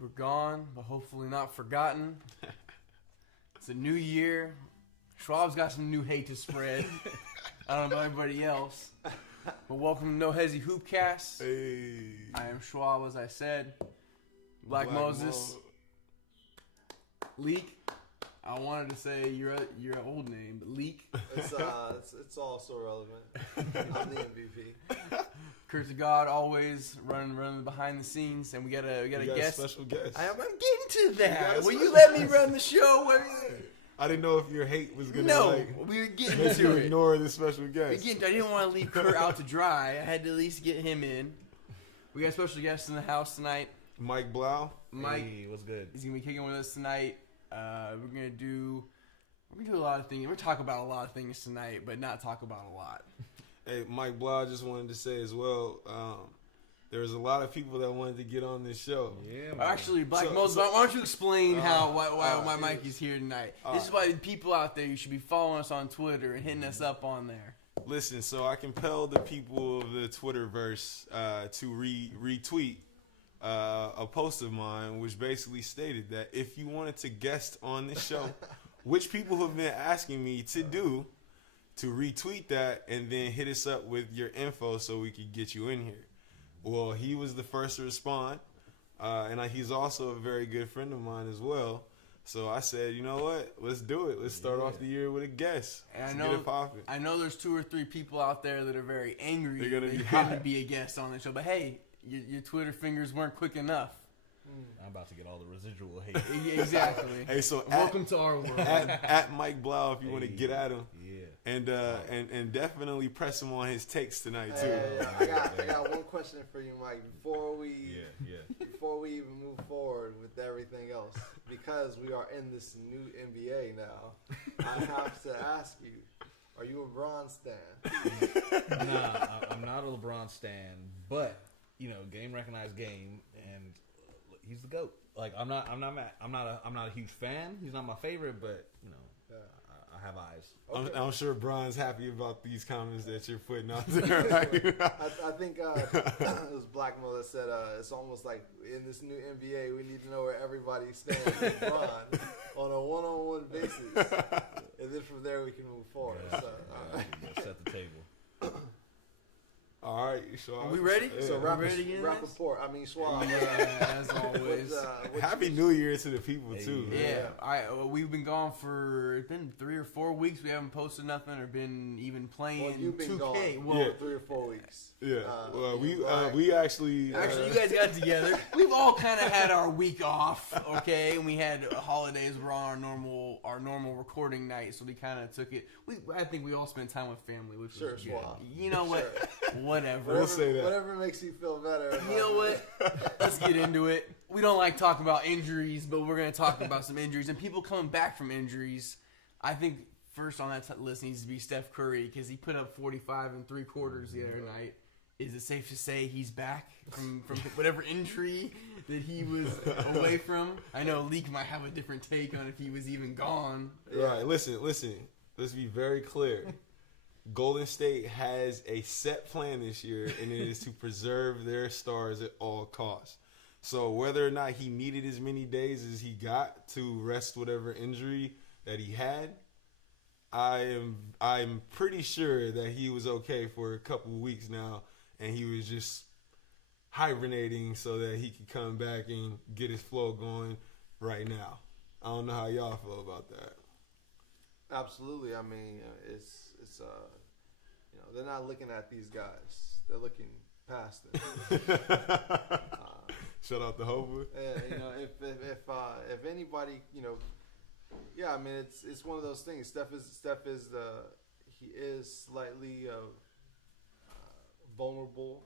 We're gone, but hopefully not forgotten. It's a new year. Schwab's got some new hate to spread. I don't know about everybody else. But welcome to No Hezzy Hoopcast. Hey. I am Schwab, as I said. Black Moses. Leak. I wanted to say your old name, but Leak. It's also relevant. I'm the MVP. Kurt to God, always running behind the scenes, and we got a guest. Special guest. I'm getting to that. Will you special let me guest. run the show? I didn't know if your hate was gonna No, we were getting make you to it. ignore this special guest. Again, I didn't want to leave Kurt out to dry. I had to at least get him in. We got a special guest in the house tonight. Mike Blau. Mike, Hey, what's good? he's gonna be kicking with us tonight. We're gonna do a lot of things. We're gonna talk about a lot of things tonight, but not talk about a lot. Hey, Mike Blau, just wanted to say as well, there was a lot of people that wanted to get on this show. Yeah, man. Actually, Black So- Moses, why don't you explain why Mike yes. is here tonight? This is why people out there, you should be following us on Twitter and hitting us up on there. Listen, so I compelled the people of the Twitterverse to retweet a post of mine, which basically stated that if you wanted to guest on this show, which people have been asking me to do, to retweet that and then hit us up with your info so we could get you in here. Well, he was the first to respond, and he's also a very good friend of mine as well. So I said, you know what? Let's do it. Let's start off the year with a guest. And Let's get it popping. I know there's 2 or 3 people out there that are very angry They're gonna that be you hot. couldn't be a guest on the show. But hey, your Twitter fingers weren't quick enough. I'm about to get all the residual hate. Exactly. Hey, so Welcome to our world. at Mike Blau if you want to get at him. Yeah. And definitely press him on his takes tonight too. Hey, I got one question for you, Mike. Before we even move forward with everything else, because we are in this new NBA now, I have to ask you: are you a Bron stan? Nah, I'm not a LeBron stan, but game recognized game, and he's the GOAT. Like I'm not a huge fan. He's not my favorite, but Yeah. I have eyes. Okay. I'm sure Bron's happy about these comments that you're putting out there. Right? I think it was Black Mo that said it's almost like in this new NBA we need to know where everybody stands with Bron on a one-on-one basis, and then from there we can move forward. Yeah, So, yeah, set the table. All right, so Are we ready? Yeah. so ready to get in rap this? report. I mean Schwab. As always. Happy New Year to the people Hey, too. Yeah, we've been gone for it's been 3 or 4 weeks. We haven't posted nothing or been even playing Well, you've been 2K. gone Well, Yeah. 3 or 4 weeks. Yeah. Well, Right. we actually actually, you guys got together. We've all kind of had our week off, okay, and we had holidays. We're on our normal recording night, so we kind of took it. I think we all spent time with family, which Sure, was good. Schwab. You know what? Whatever. We'll say that. Whatever makes you feel better. You know what? Let's get into it. We don't like talking about injuries, but we're going to talk about some injuries and people coming back from injuries. I think first on that list needs to be Steph Curry because he put up 45 and 3/4 the other night. Is it safe to say he's back from whatever injury that he was away from? I know Leak might have a different take on if he was even gone. Right. Listen. Let's be very clear. Golden State has a set plan this year, and it is to preserve their stars at all costs. So whether or not he needed as many days as he got to rest whatever injury that he had, I'm pretty sure that he was okay for a couple of weeks now, and he was just hibernating so that he could come back and get his flow going right now. I don't know how y'all feel about that. Absolutely. I mean, it's they're not looking at these guys. They're looking past them. Shout out to Hova. If anybody, yeah, I mean, it's one of those things. Steph is slightly vulnerable,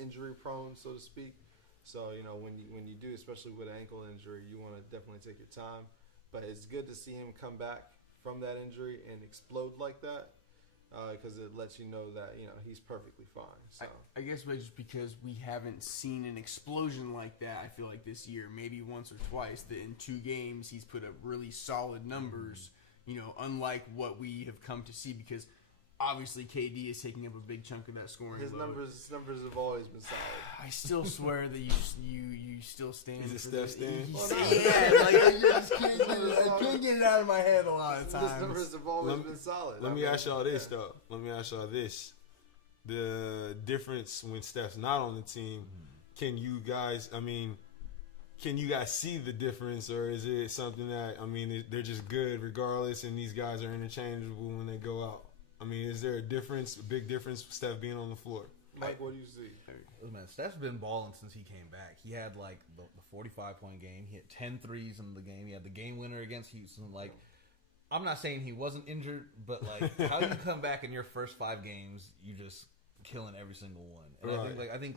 injury prone, so to speak. So when you do, especially with an ankle injury, you want to definitely take your time. But it's good to see him come back from that injury and explode like that. Because it lets you know that he's perfectly fine. So I guess just because we haven't seen an explosion like that, I feel like this year, maybe once or twice, that in 2 games he's put up really solid numbers. Unlike what we have come to see. Because obviously KD is taking up a big chunk of that scoring. His load. numbers have always been solid. I still swear that you still stand. He's a for Steph the- stan? you Well, say- no. yeah, like I just can't get it out of my head a lot of His times. numbers have always Let- been solid. Let I me mean, ask y'all this yeah. though. Let me ask y'all this: the difference when Steph's not on the team. Can you guys? I mean, can you guys see the difference, or is it something that they're just good regardless, and these guys are interchangeable when they go out? I mean, is there a difference, a big difference with Steph being on the floor? Mike, what do you see? Oh, man, Steph's been balling since he came back. He had like the 45-point game. He hit 10 threes in the game. He had the game winner against Houston. Like, I'm not saying he wasn't injured, but like how you come back in your first 5 games, you just killing every single one. And Right. I think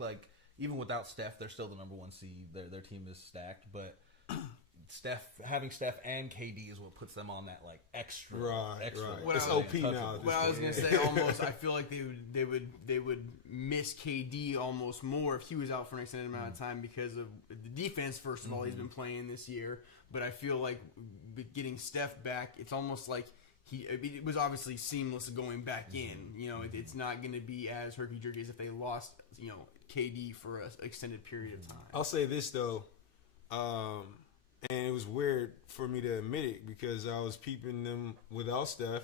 even without Steph, they're still the number 1 seed. Their team is stacked, but having Steph and KD is what puts them on that like extra. Right. What It's I was- OP now. at What this I was point. gonna say, almost, I feel like they would miss KD almost more if he was out for an extended amount of time because of the defense. First of all, he's been playing this year, but I feel like getting Steph back, it's almost like it was obviously seamless going back in. You know, it's not going to be as herky jerky as if they lost, KD for an extended period of time. I'll say this though, and it was weird for me to admit it because I was peeping them without Steph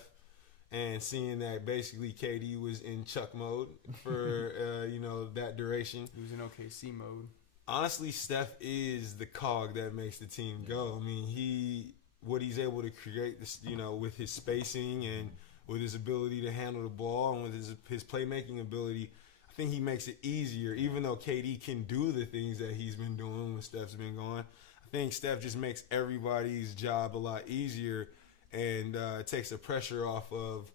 and seeing that basically KD was in Chuck mode for that duration. He was in OKC mode. Honestly, Steph is the cog that makes the team go. I mean, what he's able to create, this, with his spacing and with his ability to handle the ball and with his playmaking ability. I think he makes it easier, even though KD can do the things that he's been doing when Steph's been gone. I think Steph just makes everybody's job a lot easier and takes the pressure off of,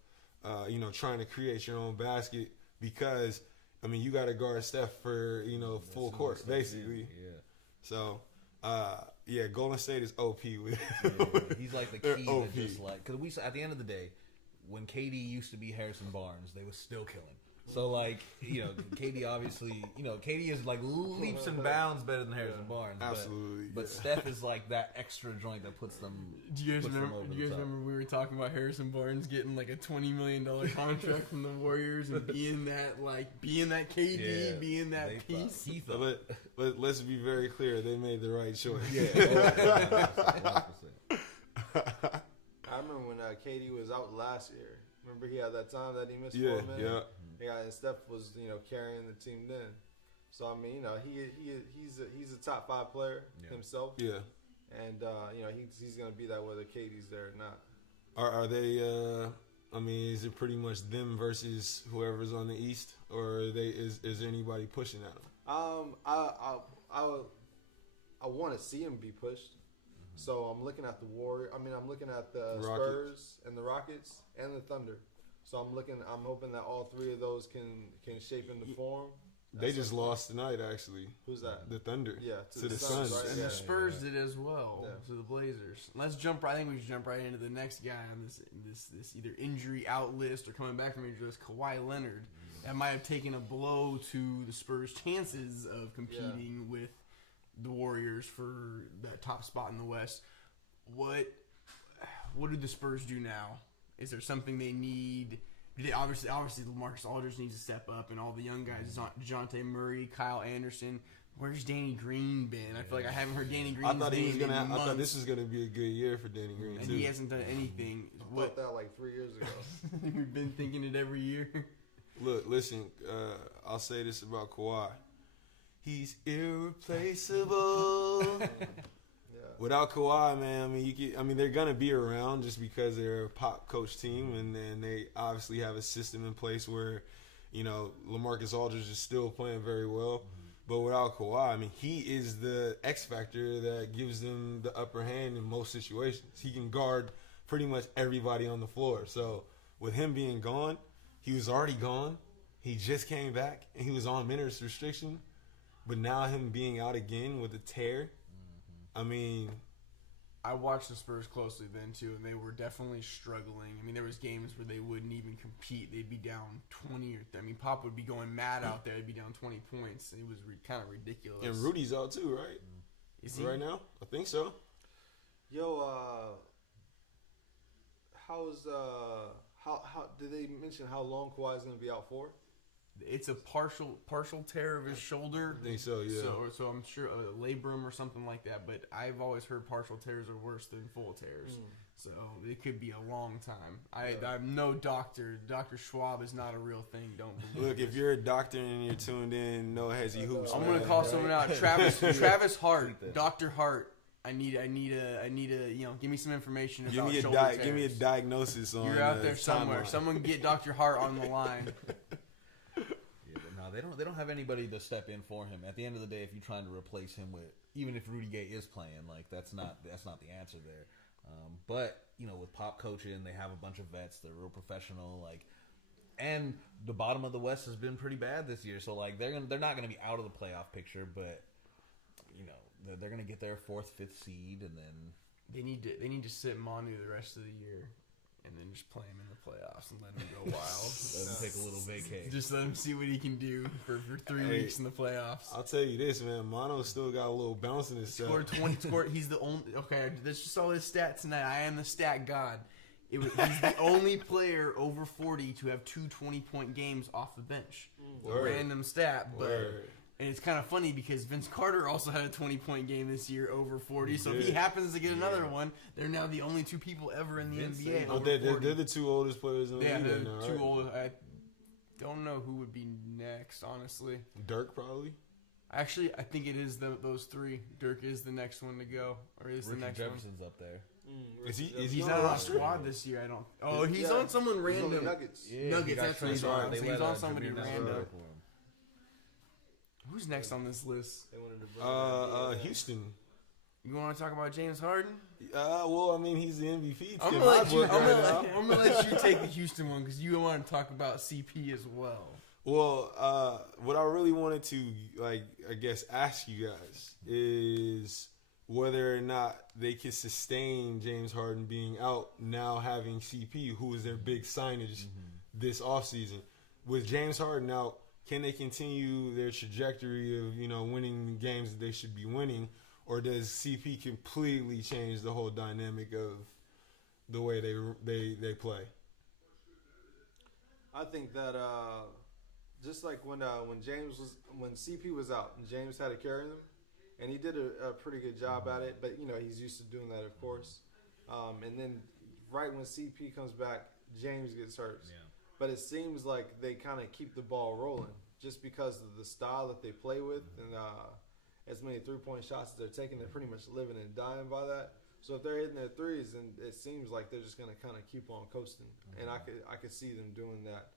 trying to create your own basket because, you got to guard Steph for, full court, basically. Yeah. So, Golden State is OP with He's like the They're key OP. to just like because at the end of the day, when KD used to be Harrison Barnes, they was still killing. So like KD obviously KD is like leaps and bounds better than Harrison Barnes. Absolutely, but yeah. Steph is like that extra joint that puts them. Do you guys puts them remember? over Do the you guys top. remember we were talking about Harrison Barnes getting like a $20 million contract from the Warriors and being that KD, Yeah, being they that thought- piece? He thought. but let's be very clear, they made the right choice. Yeah. 100%. I remember when KD was out last year. Remember he had that time that he missed Yeah, for a minute? yeah. And Steph was, carrying the team then. So I mean, he's a top 5 player himself. Yeah. And he's gonna be that whether KD's there or not. Are they? Is it pretty much them versus whoever's on the East, or is there anybody pushing at them? I want to see him be pushed. So I'm looking at the I'm looking at the Rockets. Spurs and the Rockets and the Thunder. So I'm hoping that all 3 of those can shape into form. They just lost tonight, actually. Who's that? The Thunder. Yeah, to the Suns. right? And Yeah. the Spurs did as well Yeah. to the Blazers. Let's jump. I think we should jump right into the next guy on this either injury out list or coming back from injury list, Kawhi Leonard. That might have taken a blow to the Spurs' chances of competing with the Warriors for that top spot in the West. What do the Spurs do now? Is there something they need? They obviously LaMarcus Aldridge needs to step up, and all the young guys, DeJounte Murray, Kyle Anderson. Where's Danny Green been? I feel like I haven't heard Danny Green's I thought name I thought months, this was gonna be a good year for Danny Green and too. he hasn't done anything. I What thought that like 3 years ago. we've been thinking it every year. Look, listen. I'll say this about Kawhi: he's irreplaceable. Without Kawhi, man, they're gonna be around just because they're a pop coach team, and then they obviously have a system in place where, LaMarcus Aldridge is still playing very well. But without Kawhi, he is the X factor that gives them the upper hand in most situations. He can guard pretty much everybody on the floor. So with him being gone, he was already gone. He just came back, and he was on minutes restriction. But now him being out again with a tear. I watched the Spurs closely then too, and they were definitely struggling. There was games where they wouldn't even compete; they'd be down 20 Pop would be going mad out there. They'd be down 20 points. It was kind of ridiculous. And Rudy's out too, right? Is he? Right now, I think so. Yo, How did they mention how long Kawhi is going to be out for? It's a partial tear of his shoulder. I think so, yeah. So I'm sure a labrum or something like that. But I've always heard partial tears are worse than full tears. So it could be a long time. I'm no doctor. Dr. Schwab is not a real thing. Don't believe. Look, if you're a doctor and you're tuned in, no hezzy hoops. I'm man. gonna call someone out. Travis Hart, Dr. Hart. I need a give me some information about shoulder tears. Give me a diagnosis on. You're out there somewhere. timeline. Someone get Dr. Hart on the line. Yeah, but no, they don't have anybody to step in for him. At the end of the day, if you're trying to replace him with, even if Rudy Gay is playing, like that's not the answer there. But with Pop coaching, they have a bunch of vets. They're real professional. And the bottom of the West has been pretty bad this year. So they're not gonna be out of the playoff picture, but they're gonna get their 4th, 5th seed, and then They need to sit Manu the rest of the year, and then just play him in the playoffs and let him go wild. let them take a little vacay. Just let him see what he can do for 3 weeks in the playoffs. I'll tell you this, man. Mono still got a little bounce in his step. Scored. He's the only. Okay, let's just saw his stats tonight. I am the stat god. He's the only player over 40 to have 2 20-point games off the bench. Word. Random stat, but. Word. And it's kind of funny because Vince Carter also had a 20-point game this year over 40. So if he happens to get another one, they're now the only 2 people ever in the NBA. Oh, over they're 40. the 2 oldest players in the Yeah, league they're right now, too right? old. I don't know who would be next, honestly. Dirk probably. Actually, I think it is those 3. Dirk is the next one to go, or is the Richard next Jefferson's up there. Is he He's on not the on a roster? squad this year. I don't. Oh, he's Yeah. on someone He's on the random. Nuggets. Nuggets, that's what he's on. They So let, he's on somebody Jameer Nelson random. go for him. Who's next on this list? They wanted to bring Houston. You want to talk about James Harden? Well, I mean, he's the MVP. I'm in gonna my let you. book right now. I'm gonna let you take the Houston one because you want to talk about CP as well. Well, what I really wanted to, I guess, ask you guys is whether or not they could sustain James Harden being out, now having CP, who is their big signage this offseason. With James Harden out, can they continue their trajectory of, winning games that they should be winning, or does CP completely change the whole dynamic of the way they play? I think that just like when CP was out and James had to carry them, and he did a pretty good job at it, but he's used to doing that, of course. And then right when CP comes back, James gets hurt. Yeah. But it seems like they kind of keep the ball rolling just because of the style that they play with, and as many 3-point shots as they're taking, they're pretty much living and dying by that. So if they're hitting their threes, then it seems like they're just going to kind of keep on coasting, and I could see them doing that.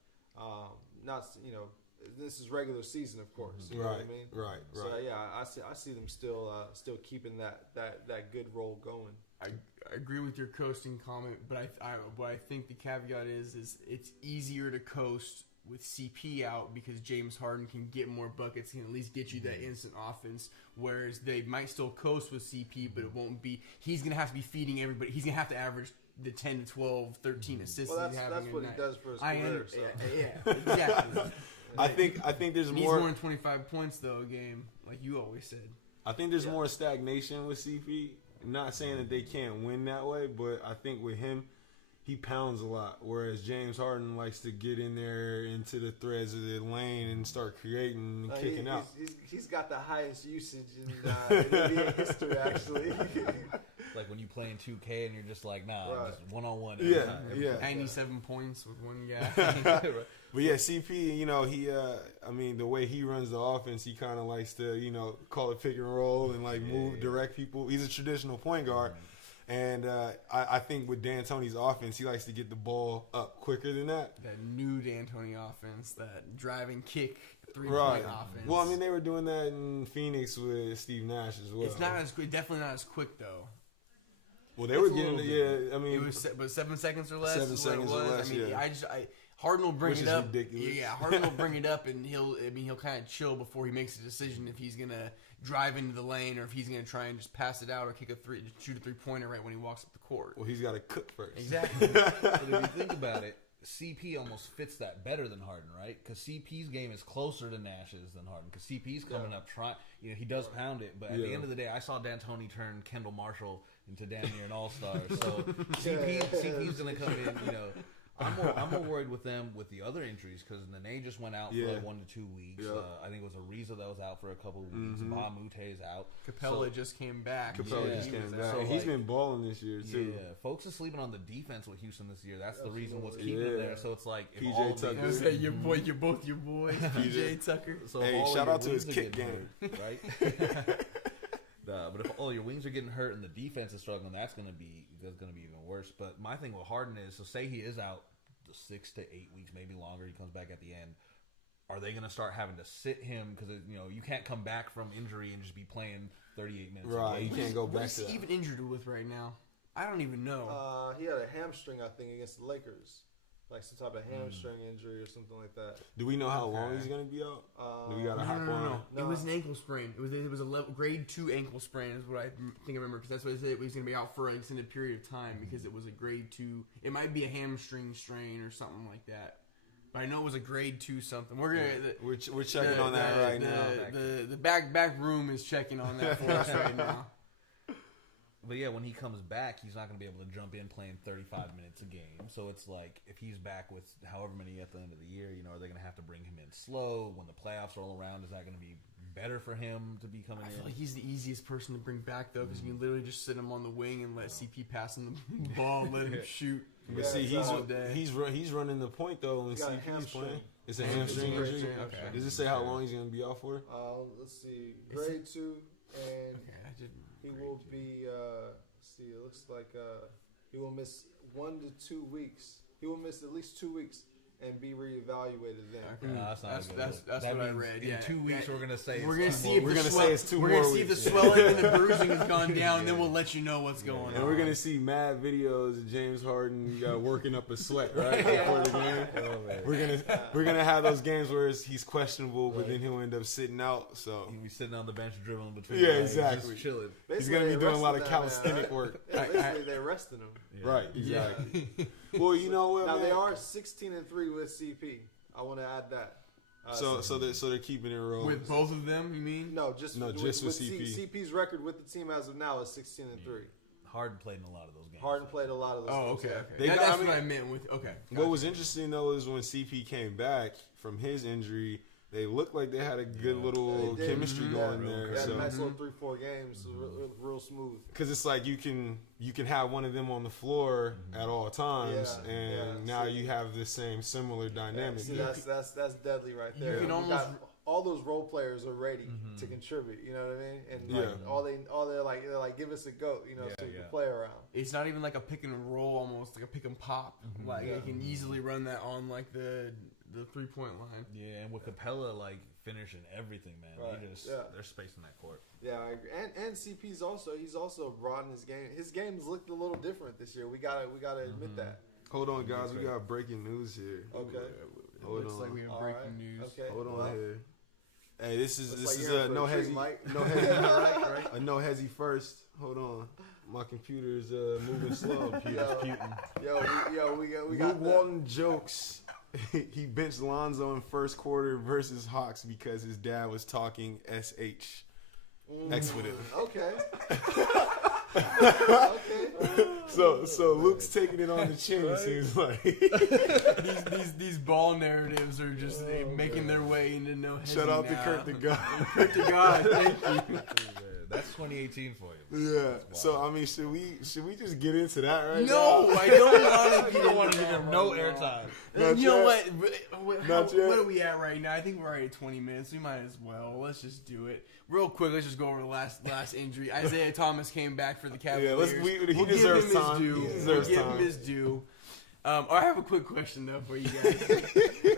This is regular season, of course. You know what I mean? Right. So yeah, I see them still keeping that good roll going. I agree with your coasting comment, but what I think the caveat is it's easier to coast with CP out because James Harden can get more buckets, can at least get you that instant offense, whereas they might still coast with CP, but it won't be. He's going to have to be feeding everybody. He's going to have to average the 10 to 12, 13 assists. Well, he's having that's a what night. he does for his career. So. Yeah, exactly. I think there's Needs more more than 25 points though a game, like you always said. I think there's more stagnation with CP. Not saying that they can't win that way, but I think with him, he pounds a lot. Whereas James Harden likes to get in there into the threads of the lane and start creating and kicking out. He's got the highest usage in NBA history, actually. Like when you play in 2K and you're just like, nah, Right. just one-on-one. Yeah. 97 points with one guy. But yeah, CP, he, the way he runs the offense, he kind of likes to, call it pick and roll and move, direct people. He's a traditional point guard. And I think with D'Antoni's offense, he likes to get the ball up quicker than that. That new D'Antoni offense, that drive and kick 3-point Right. offense. Well, they were doing that in Phoenix with Steve Nash as well. It's not as quick, definitely not as quick though. Well, they were It's a getting little it. It was but 7 seconds or less. 7 is what seconds it or was. less, Harden will bring Which it is up. ridiculous. Yeah, Harden will bring it up, and he'll kind of chill before he makes a decision if he's gonna drive into the lane or if he's gonna try and just pass it out or shoot a 3-pointer right when he walks up the court. Well, he's got to cook first. Exactly. But if you think about it, CP almost fits that better than Harden, right? Because CP's game is closer to Nash's than Harden. Because CP's coming up trying, he does pound it, but at the end of the day, I saw D'Antoni turn Kendall Marshall into damn near an all-star. So CP's going to come in, I'm more worried with them with the other injuries because Nene just went out for Yeah. like 1 to 2 weeks. Yep. I think it was Ariza that was out for a couple of weeks. Ba Mute is out. Capella just came back. Capella Yeah. just He came was back. out. And he's been balling this year too. Yeah, folks are sleeping on the defense with Houston this year. That's the reason what's Absolutely. keeping them Yeah. there. So it's like if PJ all of Tucker. I was these, saying you're both your boys, PJ Tucker. so Hey, if all of shout your out to his wings are kick getting hurt, right? But if all your wings are getting hurt and the defense is struggling, that's gonna be even worse. But my thing with Harden is, so say he is out the 6 to 8 weeks, maybe longer. He comes back at the end. Are they gonna start having to sit him because you can't come back from injury and just be playing 38 minutes? a Right, game. you can't go What back is to he that. even injured with right now? I don't even know. He had a hamstring, I think, against the Lakers, like some type of hamstring injury or something like that. Do we know how long Okay. he's gonna be out? Do we No, gotta no, hop no, on? no. No. It was an ankle sprain. It was a grade 2 ankle sprain is what I think I remember because that's what it said. It was going to be out for an extended period of time because it was a grade 2. It might be a hamstring strain or something like that. But I know it was a grade 2 something. We're gonna We're checking on that right now. The back room is checking on that for us right now. But yeah, when he comes back, he's not going to be able to jump in playing 35 minutes a game. So it's like if he's back with however many at the end of the year, are they going to have to bring him in slow when the playoffs roll around? Is that going to be better for him to be coming I in? feel like he's the easiest person to bring back though because you can literally just sit him on the wing and let CP pass him the ball, and let him shoot. But Yeah, see, it's all day. he's running the point though when He got a CP's hamstring. playing. It's a hamstring It's a injury. hamstring, okay. Does it say how long he's gonna be out for? Let's see, grade 2, and Okay, I didn't. he will be. Let's see, it looks like he will miss 1 to 2 weeks. He will miss at least 2 weeks and be reevaluated then. Okay. No, that's not That's- a good that's- look. that's That what I means read, In yeah. 2 weeks, Yeah. we're gonna say We're it's gonna two see more if We're the gonna swell- say it's 2 We're more gonna see if the weeks. swelling and the bruising has gone down, and then we'll let you know what's going on. And we're gonna see mad videos of James Harden working up a sweat right before the game. We're gonna have those games where he's questionable, but then he'll end up sitting out. So He'll be sitting on the bench dribbling between. Yeah, legs, exactly. Just chilling. he's Basically, gonna be they doing a lot of rested that man, calisthenic right? work. Yeah, basically, they're resting him. Right, Yeah. exactly. Well, you know what? Now man? they are 16-3 with CP. I want to add that. So they're keeping it rolling. With both of them, you mean? No, just No, with, just with with CP. CP's record with the team as of now is 16-3. Harden played in a lot of those games. Harden played a lot of those. Oh, games, okay, yeah. okay. They got- That's I mean- what I meant with. Okay. What was interesting though is when CP came back from his injury, they looked like they had a good little They did. chemistry Mhm. going Yeah, there. They had So a nice little 3-4 games, so real smooth. because it's like you can have one of them on the floor at all times, Yeah, and yeah. now So- you have the same similar dynamic. See, that's deadly right there. can We almost- got all those role players are ready to contribute. You know what I mean? And like Yeah. all they're like give us a goat. So we can play around. It's not even like a pick and roll, almost like a pick and pop. Like Yeah. they can easily run that on like the 3-point line. Yeah, and with Capella finishing everything, man, Right, yeah. they're spacing that court. Yeah, I agree. And CP's he's also broadened his game. His game's looked a little different this year. We gotta admit that. Hold on, guys, we got breaking news here. Okay. It Hold looks on. like we have All breaking right. news. Okay. Hold on Well, here. Hey, this looks is like you're in for no a treat, hezzy, Mike. no hezzy, right. a no hezzy first. Hold on, my computer's moving slow. We Luke got that. Walton jokes. He benched Lonzo in first quarter versus Hawks because his dad was talking SH. Expletive. Okay. So Luke's taking it on the chin. It seems like. These ball narratives are just making their way into no. Shout out to now. Kurt the God. Kurt the God, thank you. That's 2018 for you. Yeah. So I mean, should we just get into that right No, I don't want to. You don't want to give him no airtime. Not You know yet. what? Not yet. What are we at right now? I think we're already at 20 minutes. We might as well. Let's just do it real quick. Let's just go over the last injury. Isaiah Thomas came back for the Cavaliers. he We'll deserves give him time. His due. He deserves we'll time. give him his due. I have a quick question though for you guys.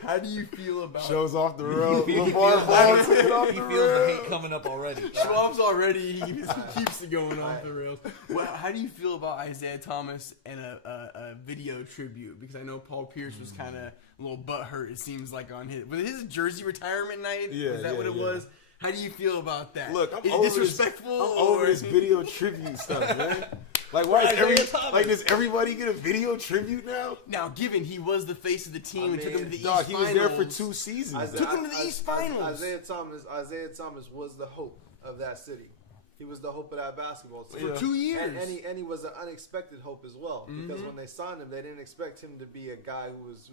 How do you feel about Shows off the road. He LeVar feels- Ball took it off He the feels the rails. hate coming up already. Schwab's already he keeps it going off the rails. Well, how do you feel about Isaiah Thomas and a video tribute? Because I know Paul Pierce was kind of a little butthurt. It seems like on his jersey retirement night. Yeah, is that what it yeah. was? How do you feel about that? Look, I'm is over it disrespectful? This, I'm over or- this video tribute stuff, man. Like, why is Isaiah Thomas. does everybody get a video tribute now? Now, given he was the face of the team and took him to the Dog, East he Finals. was there for 2 seasons. Took him to the East Finals. Isaiah Thomas was the hope of that city. He was the hope of that basketball team. For 2 years. And he was an unexpected hope as well. Because when they signed him, they didn't expect him to be a guy who was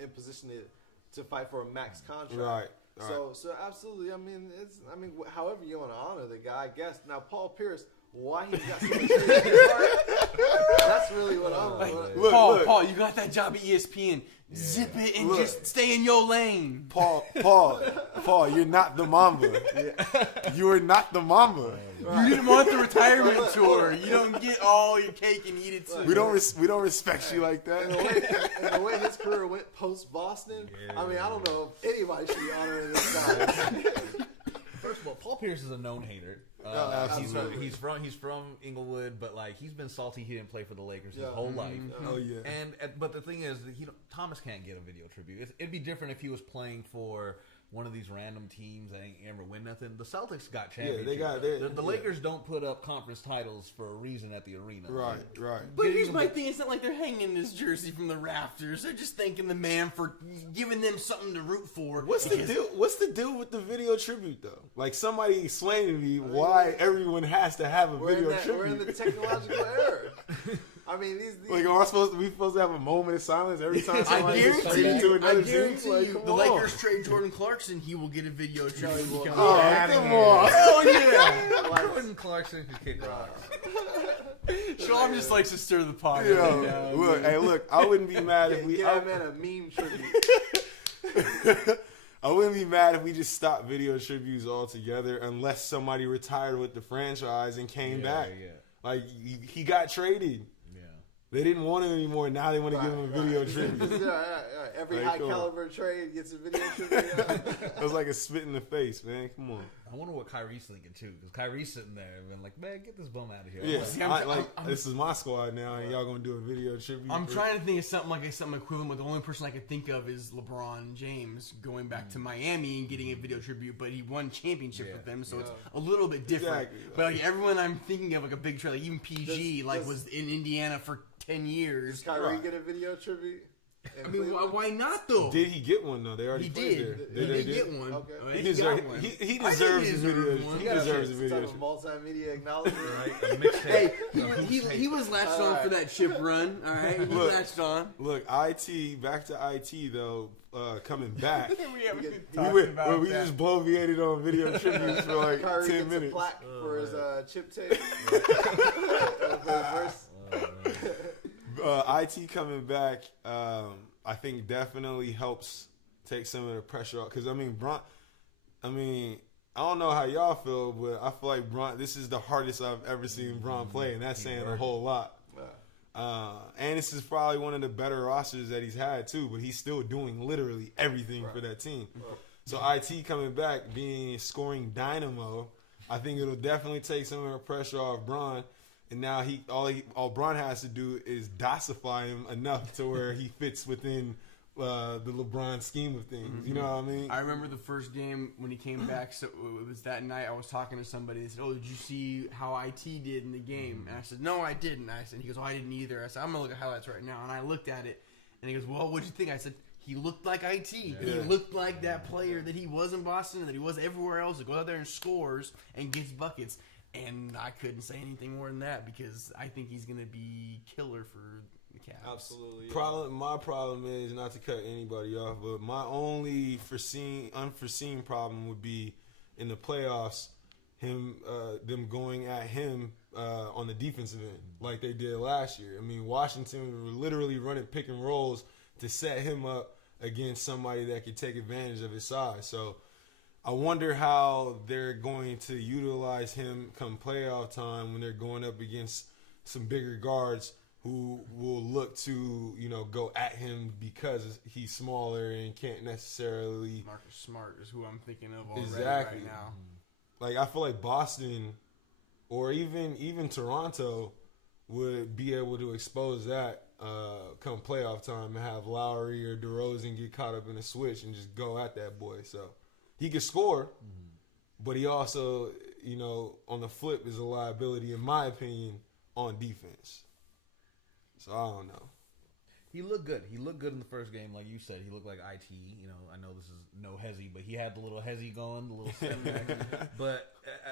in position to fight for a max contract. Right. So absolutely. I mean, however you want to honor the guy, I guess. Now, Paul Pierce, why he's got so much that's really what I'm. Like, Paul, you got that job at ESPN. Zip it and just stay in your lane. Paul, you're not the Mamba. You are not the Mamba. You didn't want the retirement tour. You don't get all your cake and eat it too. We don't respect you like And that. the way his career went post Boston, I mean, I don't know if anybody should be honoring this guy. First of all, Paul Pierce is a known hater. Absolutely. He's from Inglewood, but like he's been salty he didn't play for the Lakers his Yeah. whole life. Oh yeah. But the thing is, Thomas can't get a video tribute. It'd be different if he was playing for one of these random teams that ain't ever win nothing. The Celtics got championships. they got the Lakers don't put up conference titles for a reason at the arena. Right. But here's my thing: it's not like they're hanging this jersey from the rafters. They're just thanking the man for giving them something to root for. What's the deal? What's the deal with the video tribute though? Like somebody explain to me why everyone has to have a video tribute. We're in the technological era. I mean, these Like, are we supposed to have a moment of silence every time I somebody gets guarantee traded to you, another I team? guarantee Like, you, come the on. Lakers trade Jordan Clarkson, he will get a video tribute. he will. Come Oh, on. come on. Hell yeah! Jordan Clarkson could kick rocks. Sean just likes to stir the pot. Yo, look, I wouldn't be mad if we. Give that man a meme tribute. I wouldn't be mad if we just stopped video tributes altogether, unless somebody retired with the franchise and came back. Yeah. Like he got traded. Yeah. They didn't want him anymore. Now they want to give him a video tribute. Yeah. Every Like, high come on. caliber trade gets a video tribute. It was like a spit in the face, man. Come on. I wonder what Kyrie's thinking too, because Kyrie's sitting there and been like, "Man, get this bum out of here." Yeah, See, this is my squad now, and y'all gonna do a video tribute. I'm for- trying to think of something equivalent, but the only person I could think of is LeBron James going back to Miami and getting a video tribute, but he won championships with them, so it's a little bit different. Exactly. But like everyone I'm thinking of, like a big trade, like even PG, Does- was in Indiana for 10 years. Does Kyrie get a video tribute? I mean, why not though? Did he get one though? They already He played did. there. He did get one. Okay. Right? He got deserves. one. He I think deserves he a deserved video. one. He Yeah. deserves a Some video. type of multimedia acknowledgement. Right? A mixtape. Hey, he was latched on for that chip run. All right, he Look. latched on. Look, back to IT though. Coming back, We haven't been We talking we about we that. just bloviated on video tributes for like Kyrie 10 gets minutes. a plaque for his chip tape. For his verse. IT coming back, I think definitely helps take some of the pressure off. Because I mean, I don't know how y'all feel, but I feel like Bron. This is the hardest I've ever seen Bron play, and that's saying a whole lot. And this is probably one of the better rosters that he's had too. But he's still doing literally everything for that team. So IT coming back, being scoring dynamo, I think it'll definitely take some of the pressure off Bron. And now all Bron has to do is dosify him enough to where he fits within the LeBron scheme of things. You know what I mean? I remember the first game when he came back. So it was that night. I was talking to somebody. They said, "Oh, did you see how IT did in the game?" And I said, "No, I didn't." I said, "He goes, oh, I didn't either." I said, "I'm gonna look at highlights right now." And I looked at it, and he goes, "Well, what'd you think?" I said, "He looked like IT. He looked like that player that he was in Boston and that he was everywhere else. That goes out there and scores and gets buckets." And I couldn't say anything more than that because I think he's gonna be killer for the Cavs. Absolutely. My problem is not to cut anybody off, but my only unforeseen problem would be in the playoffs, them going at him on the defensive end like they did last year. I mean, Washington were literally running pick and rolls to set him up against somebody that could take advantage of his size. So I wonder how they're going to utilize him come playoff time when they're going up against some bigger guards who will look to, go at him because he's smaller and can't necessarily. Marcus Smart is who I'm thinking of already Exactly. right now. Like, I feel like Boston or even Toronto would be able to expose that come playoff time and have Lowry or DeRozan get caught up in a switch and just go at that boy. So he can score, but he also, on the flip is a liability, in my opinion, on defense. So I don't know. He looked good. He looked good in the first game, like you said. He looked like IT. You know, I know this is no hezzy, but he had the little hezzy going, the little step back. But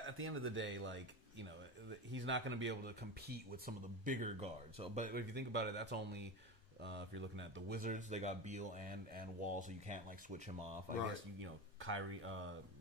at the end of the day, like, you know, he's not going to be able to compete with some of the bigger guards. So, but if you think about it, that's only if you're looking at the Wizards, they got Beal and Wall, so you can't like switch him off. I guess you know Kyrie,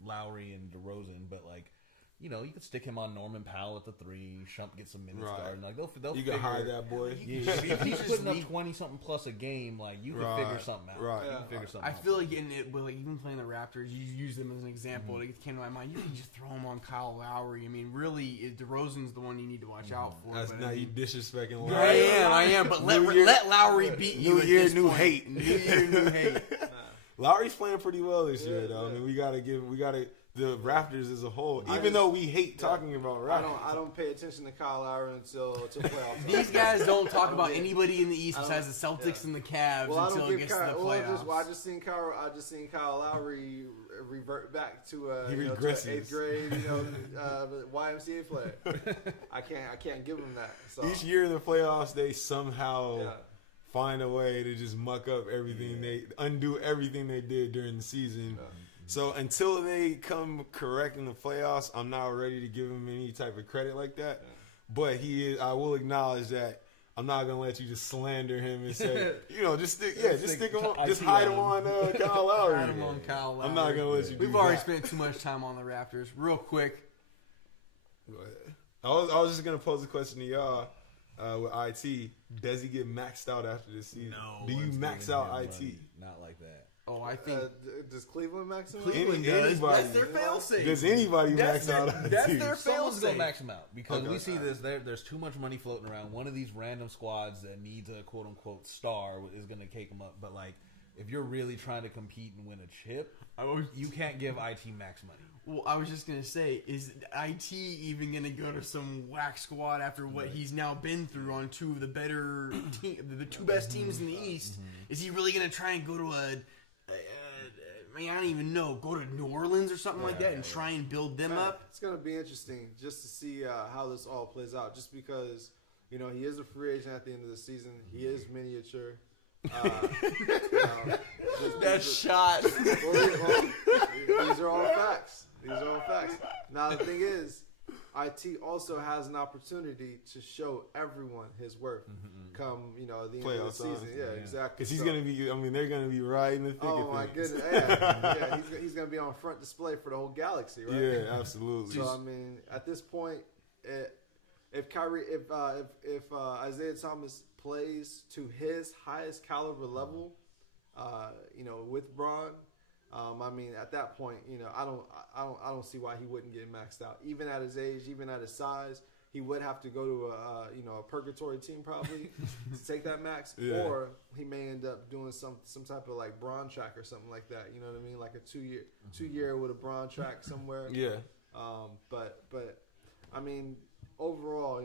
Lowry, and DeRozan, but like. You know, you could stick him on Norman Powell at the 3. Shump get some minutes guarding. Like they'll you can hide that boy. Yeah, if he's putting up 20-something plus a game, like you can figure something out. Right. You can figure something I out. feel like in it, with like even playing the Raptors, you use them as an example. It came to my mind. You can just throw him on Kyle Lowry. I mean, really, DeRozan's the one you need to watch out for. That's but now I you mean, disrespecting I Lowry. am. But New year- let Lowry beat you. New at year, this new point. hate. New year, new hate. Lowry's playing pretty well this year, though. yeah. I mean, we gotta the Raptors as a whole. Even though we hate talking about Raptors, I don't pay attention to Kyle Lowry until playoffs. These guys don't talk about get- anybody in the East I don't- besides the Celtics and the Cavs Well, I until don't it give gets to the Kyle. playoffs. I just seen Kyle Lowry revert back to He to an regresses. 8th grade, YMCA player. I can't give him that. So each year in the playoffs, they somehow yeah. find a way to just muck up everything undo everything they did during the season. So until they come correct in the playoffs, I'm not ready to give him any type of credit like that. But I will acknowledge that I'm not gonna let you just slander him and say, just stick him, just hide him on Kyle Lowry. Hide him on Kyle Lowry. I'm not gonna let you. We've do already that. spent too much time on the Raptors. Real quick, Go ahead. I was just gonna pose a question to y'all with IT. Does he get maxed out after this season? No. Do you one's max giving out him IT? money. Not like that. I think Does Cleveland maximum? Cleveland Any- does. anybody. That's their fail-safe. Does anybody max out IT? That's their Someone's fail-safe. gonna max him out because Okay. we see this. There's too much money floating around. One of these random squads that needs a quote unquote star is gonna cake him up. But like, if you're really trying to compete and win a chip, you can't give IT max money. Well, I was just gonna say, is IT even gonna go to some whack squad after what he's now been through on two of the better, the two best teams in the East? Is he really gonna try and go to I don't even know, go to New Orleans or something like that and try and build them up? It's gonna be interesting just to see how this all plays out. Just because he is a free agent at the end of the season, he is miniature. That shot. These are all facts. Now the thing is, IT also has an opportunity to show everyone his worth come the end of the Playoff season. time. Yeah, exactly. Because he's So- gonna be. I mean, they're gonna be right in the thick Oh of my things. goodness! Yeah, he's gonna be on front display for the whole galaxy, right? Yeah, absolutely. So I mean, at this point, if Isaiah Thomas plays to his highest caliber level, with Braun, I mean, at that point, I don't see why he wouldn't get maxed out. Even at his age, even at his size, he would have to go to a purgatory team probably to take that max, Yeah. or he may end up doing some type of like Braun track or something like that. You know what I mean? Like a two year with a Braun track somewhere. Yeah. But I mean, overall,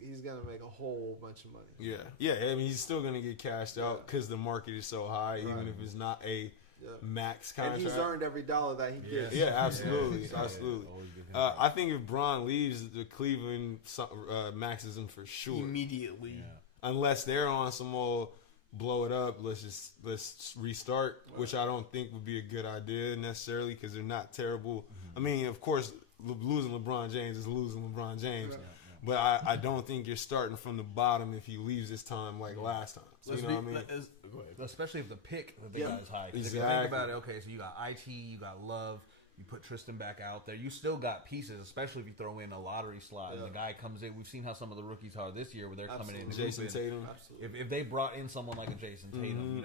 he's gonna make a whole bunch of money. Yeah. I mean, he's still gonna get cashed out because the market is so high, even if it's not a max contract. And he's earned every dollar that he gets. Yeah, absolutely, Yeah. absolutely. Always give him I think if Braun leaves, the Cleveland maxes him for sure. Immediately. Unless they're on some old blow it up, let's restart, which I don't think would be a good idea necessarily because they're not terrible. I mean, of course, losing LeBron James is losing LeBron James. But I don't think you're starting from the bottom if he leaves this time like last time. So, you know what I mean? Go ahead. Especially if the pick that they Yeah. got is high. 'Cause if you Exactly. think about it, okay, so you got IT, you got Love, you put Tristan back out there. You still got pieces, especially if you throw in a lottery slot and the guy comes in. We've seen how some of the rookies are this year where they're coming in. Absolutely. Jason hooping. Tatum. Absolutely. If they brought in someone like a Jason Tatum,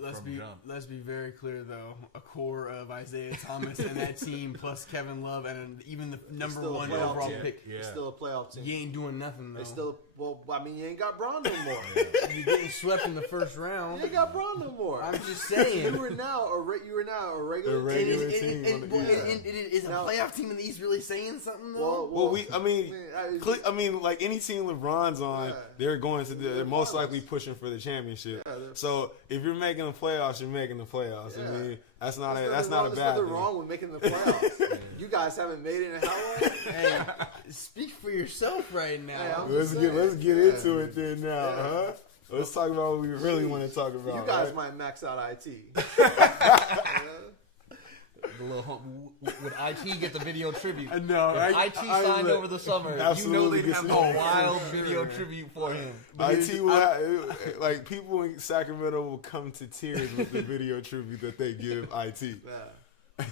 Let's from jump. be very clear though. A core of Isaiah Thomas and that team plus Kevin Love and even the number still a one playoff overall team. pick. It's still a playoff team. You ain't doing nothing though. They still, you ain't got Braun no more. You're getting swept in the first You round. ain't got Braun no more. I'm just saying. You are now a regular A team. regular team. Is a Now- playoff team in the East really saying something though? Well, I mean, like any team LeBron's on, Yeah. they're going to. They're most finals. likely pushing for the championship. Yeah, they're- So if you're making the playoffs, you're making the playoffs. I Yeah. mean, that's not a There's bad nothing thing. wrong with making the playoffs. You guys haven't made it in how long? Hey, speak for yourself right now. Hey, I'm- Let's get into it then now, Yeah. huh? Let's talk about what we really want to talk about. You guys right? might max out IT. The little would IT get the video tribute? No, If IT signed look, over the summer, you know absolutely they'd get have some- a wild video tribute for him. IT will have, like people in Sacramento will come to tears with the video tribute that they give IT. Yeah.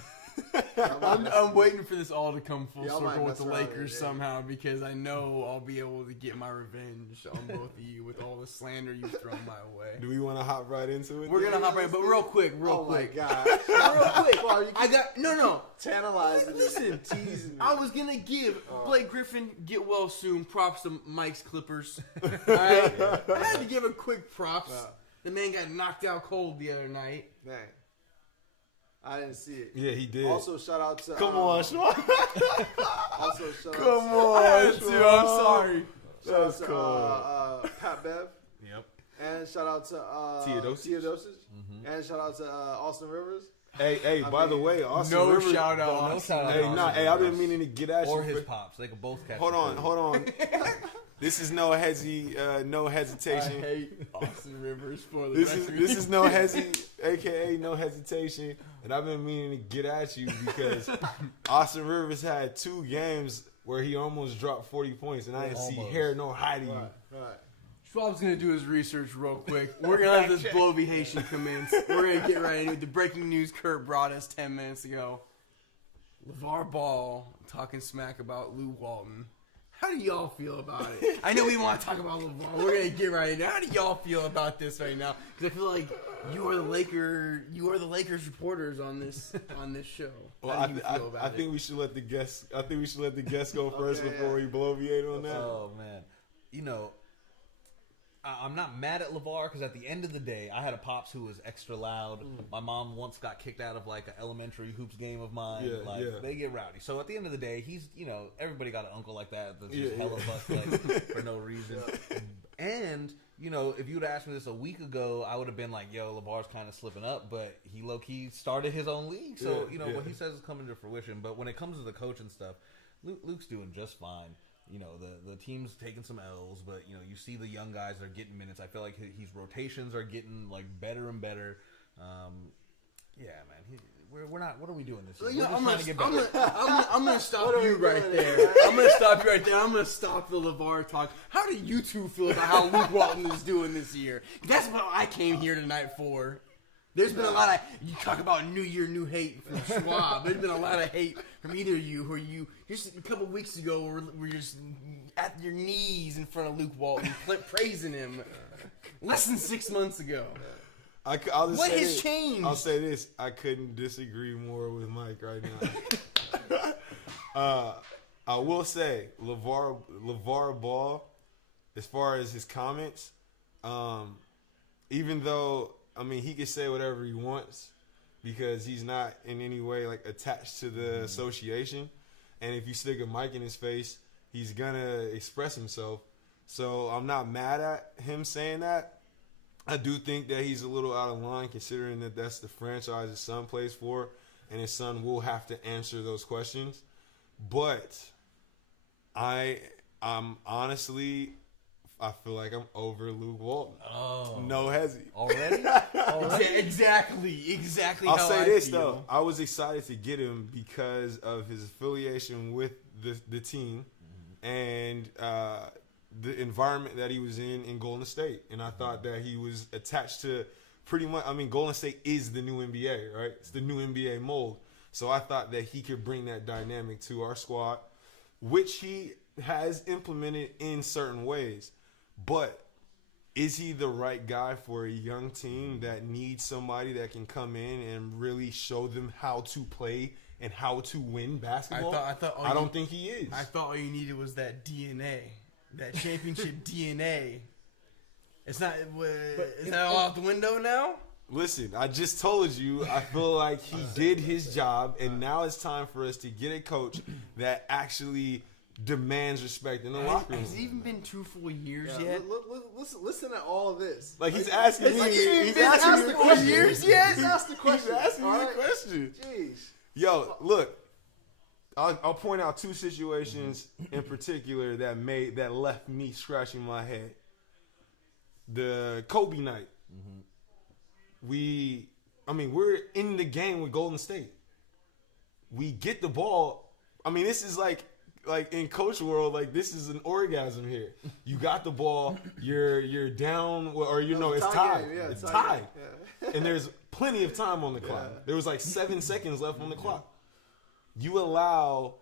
I'm waiting for this all to come full Y'all might circle with mess the around Lakers here, somehow because I know I'll be able to get my revenge on both of you with all the slander you've thrown my way. Do we want to hop right into it? We're then? gonna hop right, but real quick. Oh my god. Real quick. Well, you I got no. tantalizing me, Listen, teasing me. I was gonna give Blake Griffin get well soon. Props to Mike's Clippers. All right, I had to give a quick props. Yeah. The man got knocked out cold the other night. Dang. I didn't see it. Yeah, he did. Also, shout out to. Come on, Sean. Also, shout Come out on, I had to. Sean. I'm sorry. to, shout out That's to cool. Pat Bev. Yep. And shout out to Teodosic. And shout out to Austin Rivers. Hey, by the way, Austin No Rivers. shout out. No Austin. shout out. Hey, Austin nah, hey, I've been Rivers. meaning to get at Or you. his for- pops. They could both catch. Hold the on, ball. hold on. This is no no I hesitation. hate Austin Rivers for the This record. is no aka no hesitation, and I've been meaning to get at you because Austin Rivers had 2 games where he almost dropped 40 points, and I didn't see Almost. hair nor hide you. Right. Schwab's gonna do his research real quick. We're gonna have this bloviation commence. We're gonna get right into it. The breaking news Kurt brought us 10 minutes ago. LeVar Ball talking smack about Lou Walton. How do y'all feel about it? I know we want to talk about LeVar. We're gonna get right into it. How do y'all feel about this right now? Because I feel like you are the Lakers reporters on this show. Well, How do you feel about I it? think we should let the guests. I think we should let the guests go first Okay, before we bloviate on that. Oh man, you know, I'm not mad at LeVar because at the end of the day, I had a pops who was extra loud. My mom once got kicked out of like an elementary hoops game of mine. Yeah, like yeah. they get rowdy. So at the end of the day, he's everybody got an uncle like that that's just Yeah, hella yeah. bust legs for no reason. And if you'd asked me this a week ago, I would have been like, "Yo, LeVar's kind of slipping up," but he low key started his own league. So Yeah, what yeah. he says is coming to fruition. But when it comes to the coach and stuff, Luke's doing just fine. The team's taking some L's, but you see the young guys are getting minutes. I feel like his rotations are getting like better and better. Yeah, man, we're not. What are we doing this year? You know, We're just trying to get better. I'm gonna stop What are you we right doing there. here? I'm gonna stop you right there. I'm gonna stop the LeVar talk. How do you two feel about how Luke Walton is doing this year? That's what I came here tonight for. There's been a lot of, you talk about new year, new hate from Schwab. There's been a lot of hate from either of you who just a couple weeks ago were just at your knees in front of Luke Walton praising him. Less than 6 months ago. I'll just What say has this. changed? I'll say this: I couldn't disagree more with Mike right now. I will say LeVar Ball, as far as his comments, even though he can say whatever he wants because he's not in any way like attached to the association, and if you stick a mic in his face, he's gonna express himself. So I'm not mad at him saying that. I do think that he's a little out of line considering that that's the franchise his son plays for, and his son will have to answer those questions. But I'm honestly, I feel like I'm over Luke Walton. Oh, No hezzy. already? Exactly I'll how say I this feel. though, I was excited to get him because of his affiliation with the team and the environment that he was in Golden State, and I thought that he was attached to pretty much. Golden State is the new NBA, right? It's the new NBA mold. So I thought that he could bring that dynamic to our squad, which he has implemented in certain ways. But is he the right guy for a young team that needs somebody that can come in and really show them how to play and how to win basketball? I don't think he is. I thought all you needed was that DNA, that championship DNA. It's not. Is that all out the window now? Listen, I just told you, I feel like he did his job, and now it's time for us to get a coach that actually demands respect in the locker room. Has it even been 2 full years Yeah, yet? listen to all of this. Like he's asking me, Like, he's been asking asked me the a question. question. Years yet? He's asked the question. He's asking me all a right? question. Jeez. Yo, look, I'll point out 2 situations in particular that left me scratching my head. the Kobe night. We're in the game with Golden State. We get the ball. I mean, this is like in coach world, like this is an orgasm here. You got the ball. You're down, or it's tied. Game, yeah, it's tie tied, game, and there's plenty of time on the clock. Yeah. There was like 7 seconds left on the clock. You allow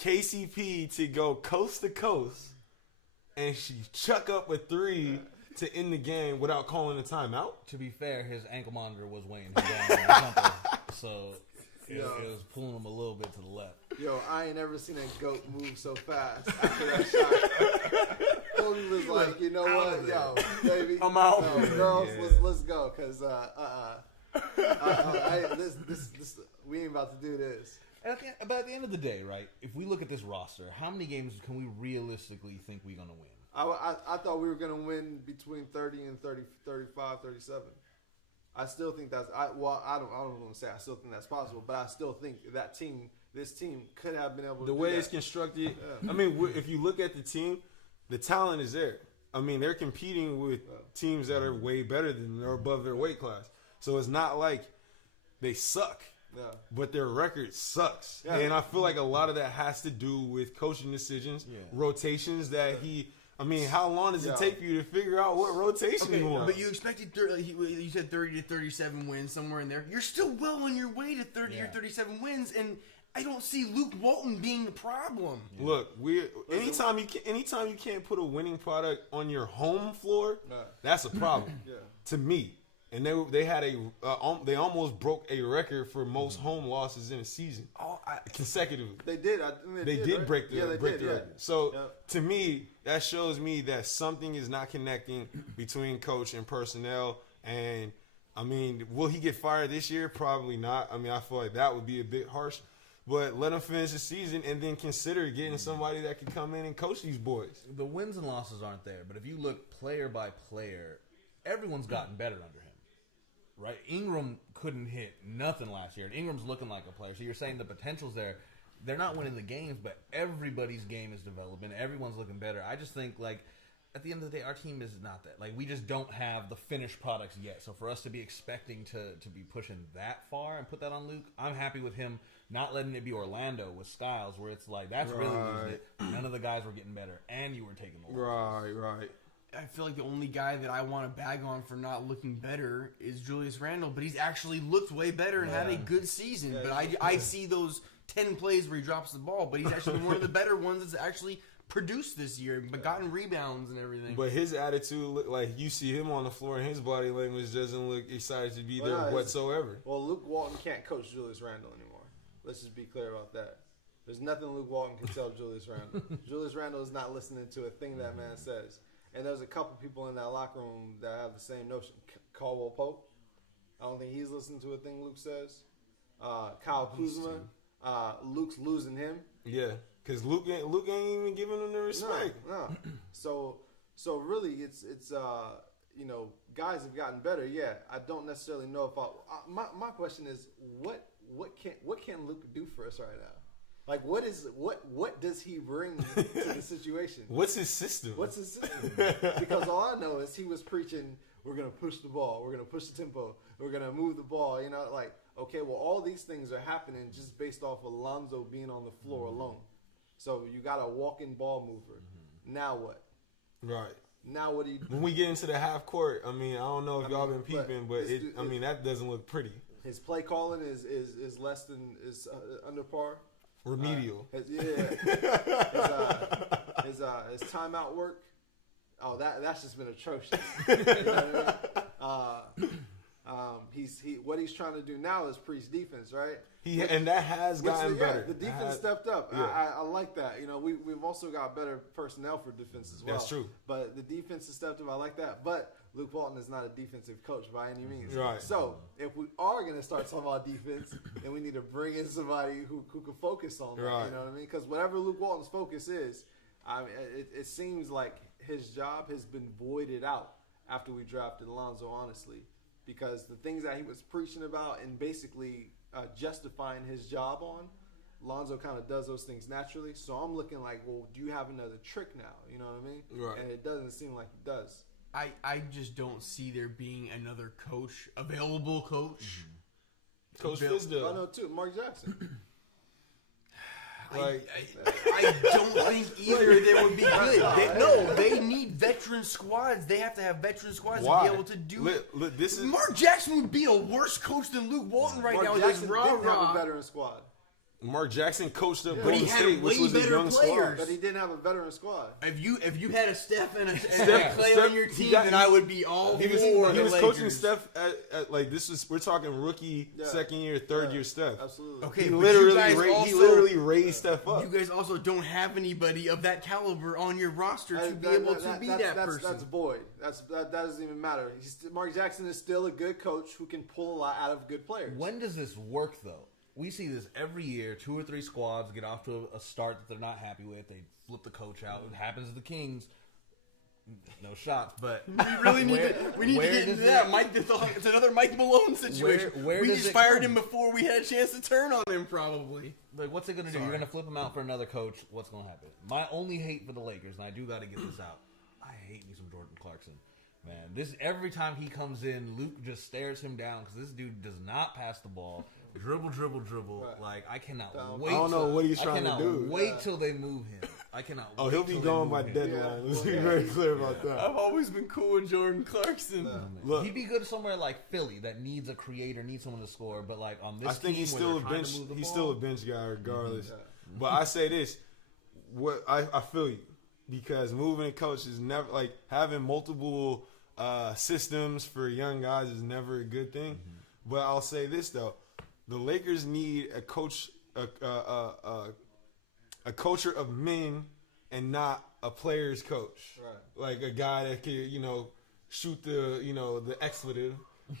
KCP to go coast to coast, and she chuck up a 3 to end the game without calling a timeout. To be fair, his ankle monitor was weighing him down on the jumper, so it was pulling him a little bit to the left. Yo, I ain't ever seen a GOAT move so fast after that shot. Kobe was like, you know what, yo, baby, I'm out. no, girls, Yeah. let's go, cause this we ain't about to do this. And at the end of the day, right? If we look at this roster, how many games can we realistically think we're gonna win? I thought we were gonna win between 30 and 30, 35, 37. I still think that's I don't want to say I still think that's possible, but I still think this team could have been able to The do way that. it's constructed, Yeah. I mean, if you look at the team, the talent is there. I mean, they're competing with teams that are way better than them or above their weight class. So it's not like they suck, Yeah. but their record sucks. Yeah. And I feel like a lot of that has to do with coaching decisions, rotations that he. I mean, how long does it take for you to figure out what rotation Okay, you want? but you expected you said 30 to 37 wins somewhere in there. You're still well on your way to 30 or 37 wins, and I don't see Luke Walton being the problem. Look, anytime you can't put a winning product on your home floor, that's a problem to me. And they had they almost broke a record for most home losses in a season consecutively. They did. I think They did right? break the Yeah, they break did, the record. So Yeah. to me, that shows me that something is not connecting between coach and personnel. And I mean, will he get fired this year? Probably not. I mean, I feel like that would be a bit harsh. But let him finish the season and then consider getting somebody that can come in and coach these boys. The wins and losses aren't there, but if you look player by player, everyone's gotten better under him. Right? Ingram couldn't hit nothing last year. And Ingram's looking like a player. So you're saying the potential's there. They're not winning the games, but everybody's game is developing. Everyone's looking better. I just think, like, at the end of the day, our team is not that. Like, we just don't have the finished products yet. So for us to be expecting to be pushing that far and put that on Luke, I'm happy with him not letting it be Orlando with Skiles, where it's like, that's really losing it. None of the guys were getting better, and you were taking the loss. Right. I feel like the only guy that I want to bag on for not looking better is Julius Randle, but he's actually looked way better and had a good season. But I see those 10 plays where he drops the ball, but he's actually one of the better ones that's actually produced this year, but gotten rebounds and everything. But his attitude, look like you see him on the floor, and his body language doesn't look excited to be there whatsoever. Well, Luke Walton can't coach Julius Randle anymore. Let's just be clear about that. There's nothing Luke Walton can tell Julius Randle. Julius Randle is not listening to a thing that man says. And there's a couple people in that locker room that have the same notion. Caldwell Pope, I don't think he's listening to a thing Luke says. Kyle Kuzma, Luke's losing him. Yeah, because Luke ain't even giving him the respect. No. So really, it's guys have gotten better. Yeah, I don't necessarily know if my question is what can Luke do for us right now? Like, what does he bring to the situation? What's his system? Because all I know is he was preaching, we're going to push the ball, we're going to push the tempo, we're going to move the ball. You know, like, okay, well, all these things are happening just based off Alonzo being on the floor alone. So you got a walking ball mover. Now what? Right. Now what do you do? When we get into the half court, I mean, I don't know if y'all been peeping, but that doesn't look pretty. His play calling is less than under par. Remedial. His timeout work. Oh, that's just been atrocious. You know what I mean? What he's trying to do now is preach defense, right? And that has gotten better. The defense stepped up. Yeah. I like that. You know, we've also got better personnel for defense as well. That's true. But the defense has stepped up. I like that. But Luke Walton is not a defensive coach by any means. Right. So if we are going to start talking about defense, then we need to bring in somebody who can focus on that. Right. You know what I mean? Because whatever Luke Walton's focus is, I mean, it seems like his job has been voided out after we drafted Alonzo, honestly. Because the things that he was preaching about and basically justifying his job on, Lonzo kind of does those things naturally. So I'm looking like, well, do you have another trick now? You know what I mean? Right. And it doesn't seem like he does. I just don't see there being another available coach. Coach I Fizdale. know too, Mark Jackson. Like, I don't think either of them would be good. They need veteran squads. They have to have veteran squads why? to be able to do it. Look, this is Mark Jackson would be a worse coach than Luke Walton right Mark now with Jackson his didn't have a rah-rah. veteran squad, Mark Jackson coached up But he Golden had State, which way was a better young players. squad. but he didn't have a veteran squad. If you had a Steph and a Steph- Clay Steph- on your he team, got- then I would be all He was, for he the was Lakers. coaching Steph at like we're talking rookie, Yeah. second year, third year Steph. Absolutely. Okay, He but literally you guys he also- literally raised Steph up. You guys also don't have anybody of that caliber on your roster to That- be that- able that- to be that's- that person. That's void. That doesn't even matter. Mark Jackson is still a good coach who can pull a lot out of good players. When does this work though? We see this every year. 2 or 3 squads get off to a start that they're not happy with. They flip the coach out. It happens to the Kings. No shots, but We really need Where- to. We need to where get does into it- that. It's another Mike Malone situation. Where we does just it fired come? him before we had a chance to turn on him, probably. like, what's it going to do? You're going to flip him out for another coach. What's going to happen? My only hate for the Lakers, and I do got to get this out. I hate me some Jordan Clarkson. Man, every time he comes in, Luke just stares him down because this dude does not pass the ball. Dribble. Right. Like, I cannot I wait. don't know what he's I trying to cannot do. wait till they move him. I cannot. Oh, wait he'll be till they gone move by him. deadline. Let's be Yeah. very clear about that. I've always been cool with Jordan Clarkson. Look, He'd be good somewhere like Philly that needs a creator, needs someone to score. But like on this I think team he's where still a they're trying bench. to move the He's ball, still a bench guy regardless. But I say this: what I feel you because moving a coach is never like having multiple systems for young guys is never a good thing. But I'll say this though: the Lakers need a coach, a culture of men, and not a player's coach. Right. Like a guy that can shoot the expletive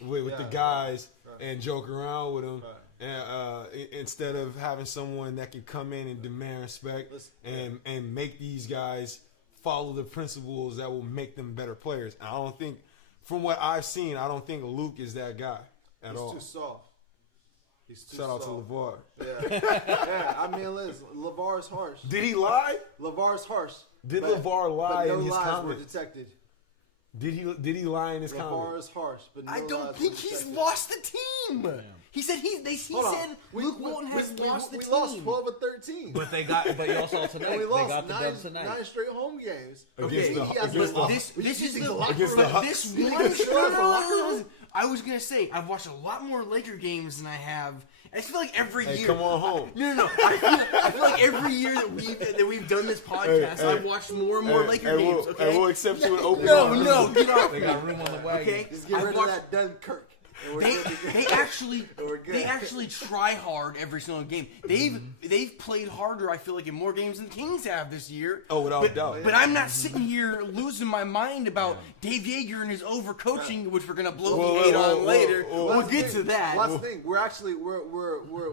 with the Yeah, guys right. and joke around with them. Right. And, instead of having someone that can come in and demand respect Listen, and make these guys follow the principles that will make them better players. And I don't think, from what I've seen, I don't think Luke is that guy at He's all. too soft. He's too Shout out to soft. LeVar. Yeah, I mean, listen, LeVar is harsh. Did he lie? LeVar is harsh. Did but- LeVar lie but no in his lies comments? were detected. Did he lie in his LeVar comments? is harsh, but no I lies don't were think he's detected. lost the team. He said he Hold on. said Luke Walton has lost the we team. lost 12 or 13. But they got. But you also tonight and we they lost got the nine, dubs tonight. 9 straight home games. Against the- He has against the- the- This You is think the locker against room- the Hawks- this You think one. the Spurs are locker room? I was gonna say I've watched a lot more Laker games than I have. I feel like every Hey, year. come on home. No. I feel like every year that we've done this podcast, Hey, I've watched more and more Laker games. Okay. We'll accept you with open No, arms. no, get off They me. got room on the wagon. Okay. Just get I've rid of watched- that Dunkirk. And we're They, good to go. they actually We're good. they actually try hard every single game. They've played harder. I feel like in more games than the Kings have this year. Oh, without but, doubt. But I'm not sitting here losing my mind about Dave Yeager and his overcoaching, which we're gonna blow Whoa, the hate whoa, on whoa, later. whoa. We'll That's the get thing. to that. Well, that's the thing.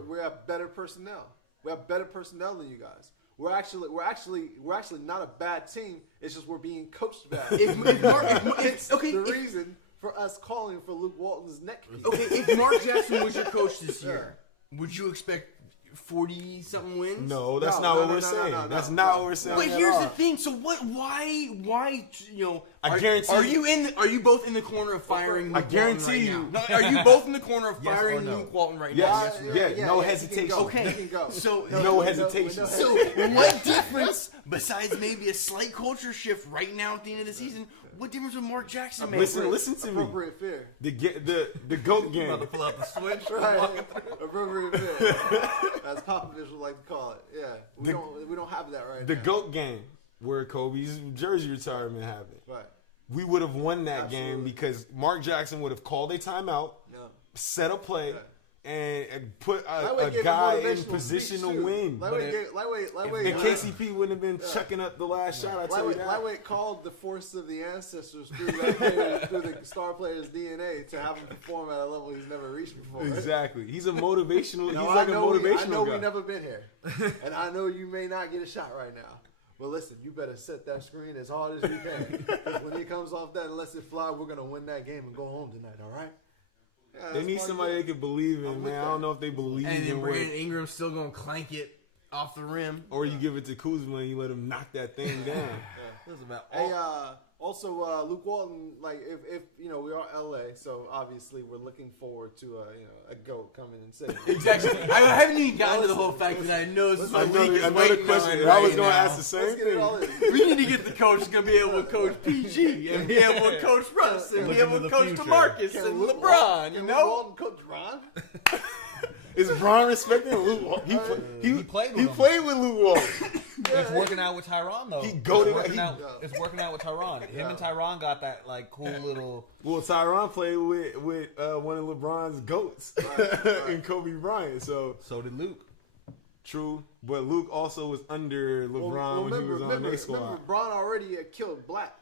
We have better personnel. We have better personnel than you guys. We're actually not a bad team. It's just we're being coached bad. It's okay, the if- reason for us calling for Luke Walton's neck piece. Okay, if Mark Jackson was your coach this year, would you expect 40-something wins? No, that's No, not no, what no, we're no, saying. no, That's no, not no. what we're saying. But at here's all. the thing. So what? Why? I guarantee Are you- you both in the corner of firing? I Luke guarantee Walton you- right now? No, are you both in the corner of Yes or firing no? Luke Walton right Yes. now? Yeah, no he hesitation. can go. Okay. He can go. So No hesitation. So what difference, besides maybe a slight culture shift right now at the end of the season, what difference would Mark Jackson make? Listen to me. Appropriate fear. The GOAT game. About to pull out the switch. Right. Appropriate fear. As Popovich would like to call it. Yeah. We don't have that right The now. GOAT game where Kobe's jersey retirement happened. Right. We would have won that game Absolutely. because Mark Jackson would have called a timeout, No. set a play, Yeah. and put Lightweight a gave guy in motivational position speech, to too. win. Lightweight. And KCP wouldn't have been chucking up the last shot. I tell you that. Lightweight called the force of the ancestors through the star player's DNA to have him perform at a level he's never reached before. Exactly. He's a motivational. Now, he's like a I motivational know guy. we've never been here, and I know you may not get a shot right now. But listen, you better set that screen as hard as you can. 'Cause when he comes off that and lets it fly, we're gonna win that game and go home tonight. All right? Yeah, They that's need part somebody of they it. could believe in, I'm with man. I that. don't know if they believe And then in Brandon what. Ingram's still gonna clank it off the rim. Or you give it to Kuzma and you let him knock that thing down. Listen, man, Hey, Also, Luke Walton, like if you know we are LA, so obviously we're looking forward to a GOAT coming and saying Exactly. I haven't even gotten to the whole fact that I know this Another week is another waiting question. on I right was going to now. ask the same Let's get it all thing. in. We need to get the coach that's going to be able to coach PG and be able to coach Russ and be Look able into to the coach future. DeMarcus Can and Luke LeBron, Walton- you can know? Luke Walton coach Ron? Is Bron respecting Luke Walton? He played with He him. played with Luke Walton. It's working out with Tyron though. He goated It's working he- out. It's working out with Tyron. Him and Tyron got that like cool little. Well, Tyron played with one of LeBron's goats and Kobe Bryant. So So did Luke. true, but Luke also was under LeBron when he was on their squad. Remember, Bron already had killed Black.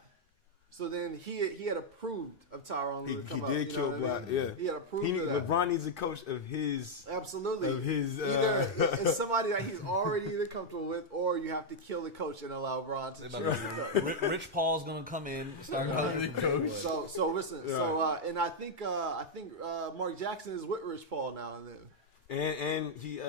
So then he had approved of Tyronn He Lue to come out, did you know kill what I Black. mean? Yeah, He had approved of that. LeBron needs a coach of his. Absolutely. Of his, either it's somebody that he's already either comfortable with, or you have to kill the coach and allow Bron to choose the coach. Rich Paul's gonna come in, start coaching the coach. So listen. Yeah. So and I think Mark Jackson is with Rich Paul now and then. And he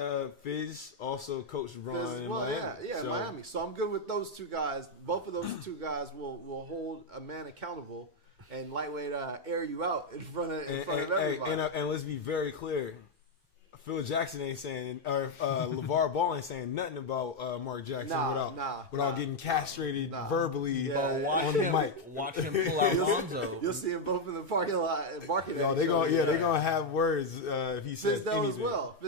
Fizz also coached Bron in Miami. Yeah, So, Miami. So I'm good with those two guys. Both of those two guys will hold a man accountable and lightweight air you out in front of everybody. And let's be very clear. Phil Jackson ain't saying, or LeVar Ball ain't saying nothing about Mark Jackson without getting castrated verbally on the mic. Watch him pull out Lonzo. You'll see them both in the parking lot barking No, at they each gonna other. they gonna have words if he says Fizdale anything. as well.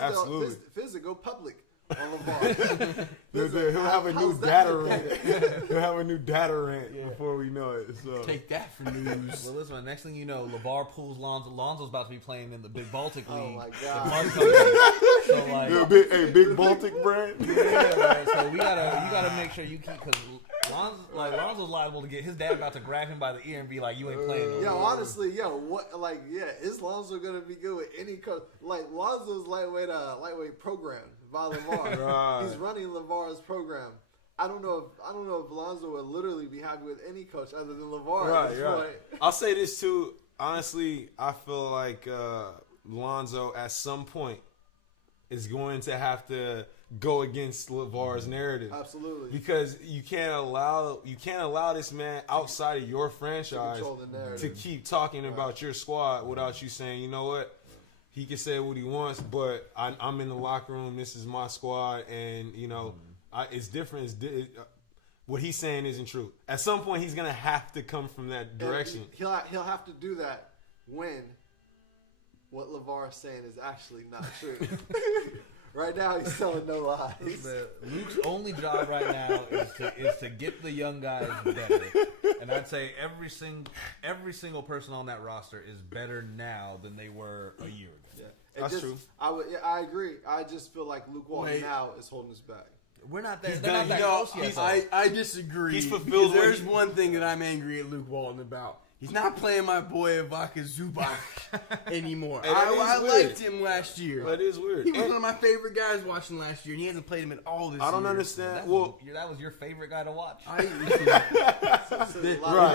Absolutely. Fizz go public on LeVar. He'll have a new How's that data look? rant. He'll have a new data rant before we know it. So Take that for news. Well, listen, next thing you know, LeVar pulls Lonzo. Lonzo's about to be playing in the Big Baltic League. Oh my The God. month coming up. So like, yeah, big Baltic brand. yeah, man, so you gotta make sure you keep because Lonzo's liable to get his dad about to grab him by the ear and be like, "You ain't playing." No Yo, more." honestly, is Lonzo gonna be good with any coach? Like Lonzo's lightweight program by LeVar. Right. He's running LeVar's program. I don't know if Lonzo would literally be happy with any coach other than LeVar. at this Right. point. I'll say this too. Honestly, I feel like Lonzo at some point is going to have to go against LeVar's narrative. Absolutely. Because you can't allow this man outside of your franchise control the narrative. to keep talking about your squad without you saying, you know what, he can say what he wants, but I'm in the locker room. This is my squad, and you know, it's different. What he's saying isn't true. At some point, he's gonna have to come from that direction. And he'll have to do that when what LeVar is saying is actually not true. Right now, he's telling no lies. Luke's only job right now is to get the young guys better, and I'd say every single person on that roster is better now than they were a year ago. Yeah. That's true. I agree. I just feel like Luke Walton Wait. now is holding us back. We're not there. He's They're done- not that yo, close yet. he's- though. I disagree. He's fulfilled because what there's he- one thing that I'm angry at Luke Walton about. He's not playing my boy Ivica Zubac anymore. Hey, that I is weird. liked him last year. That is weird. He was And one of my favorite guys watching last year, and he hasn't played him at all this year. I don't understand. that Well, was your favorite guy to watch. right.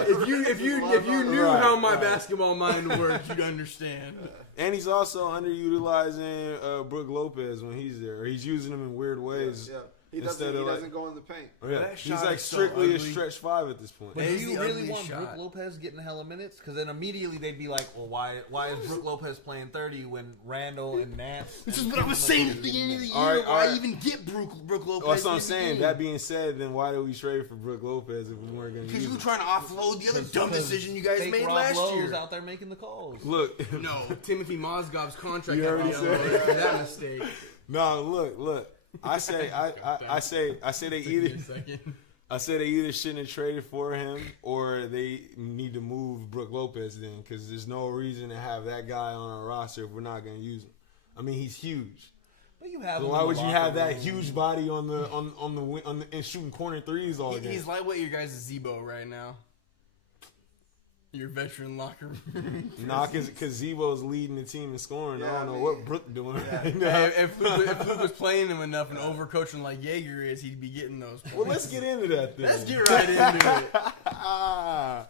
If you knew Right, how my right. basketball mind works, you'd understand. And he's also underutilizing Brook Lopez when he's there. Or he's using him in weird ways. Yeah. He Instead doesn't of, like- go in the paint. Yeah. That He's shot like is so strictly a ugly. stretch five at this point. But That do is you the really ugliest want shot. Brook Lopez getting hella minutes? Because then immediately they'd be like, well, why is Brook Lopez playing 30 when Randall and Nance? This is and what I was Pippen saying are at the beginning of the year. All right, all Why right. even get Brook Lopez? That's what I'm in the saying. game? That being said, then why did we trade for Brook Lopez if we weren't going to Because use you were him? trying to offload the other dumb decision you guys Fake made Rob last Lowe's year. out there making the calls. Look. No, Timothy Mozgov's contract You got already me said unloaded for that mistake. No, look. I say they either shouldn't have traded for him or they need to move Brook Lopez then because there's no reason to have that guy on our roster if we're not going to use him. I mean, he's huge. But you have So him why in the would you locker have that room. huge body on the and shooting corner threes all game? He's lightweight your guys' Zebo right now. Your veteran locker room. Nah, because Zebo's leading the team in scoring. Yeah, I don't I know mean- what Brook doing. right now. Hey, if Luke was playing him enough and overcoaching like Jaeger is, he'd be getting those points. Well, let's get into that then. Let's get right into it.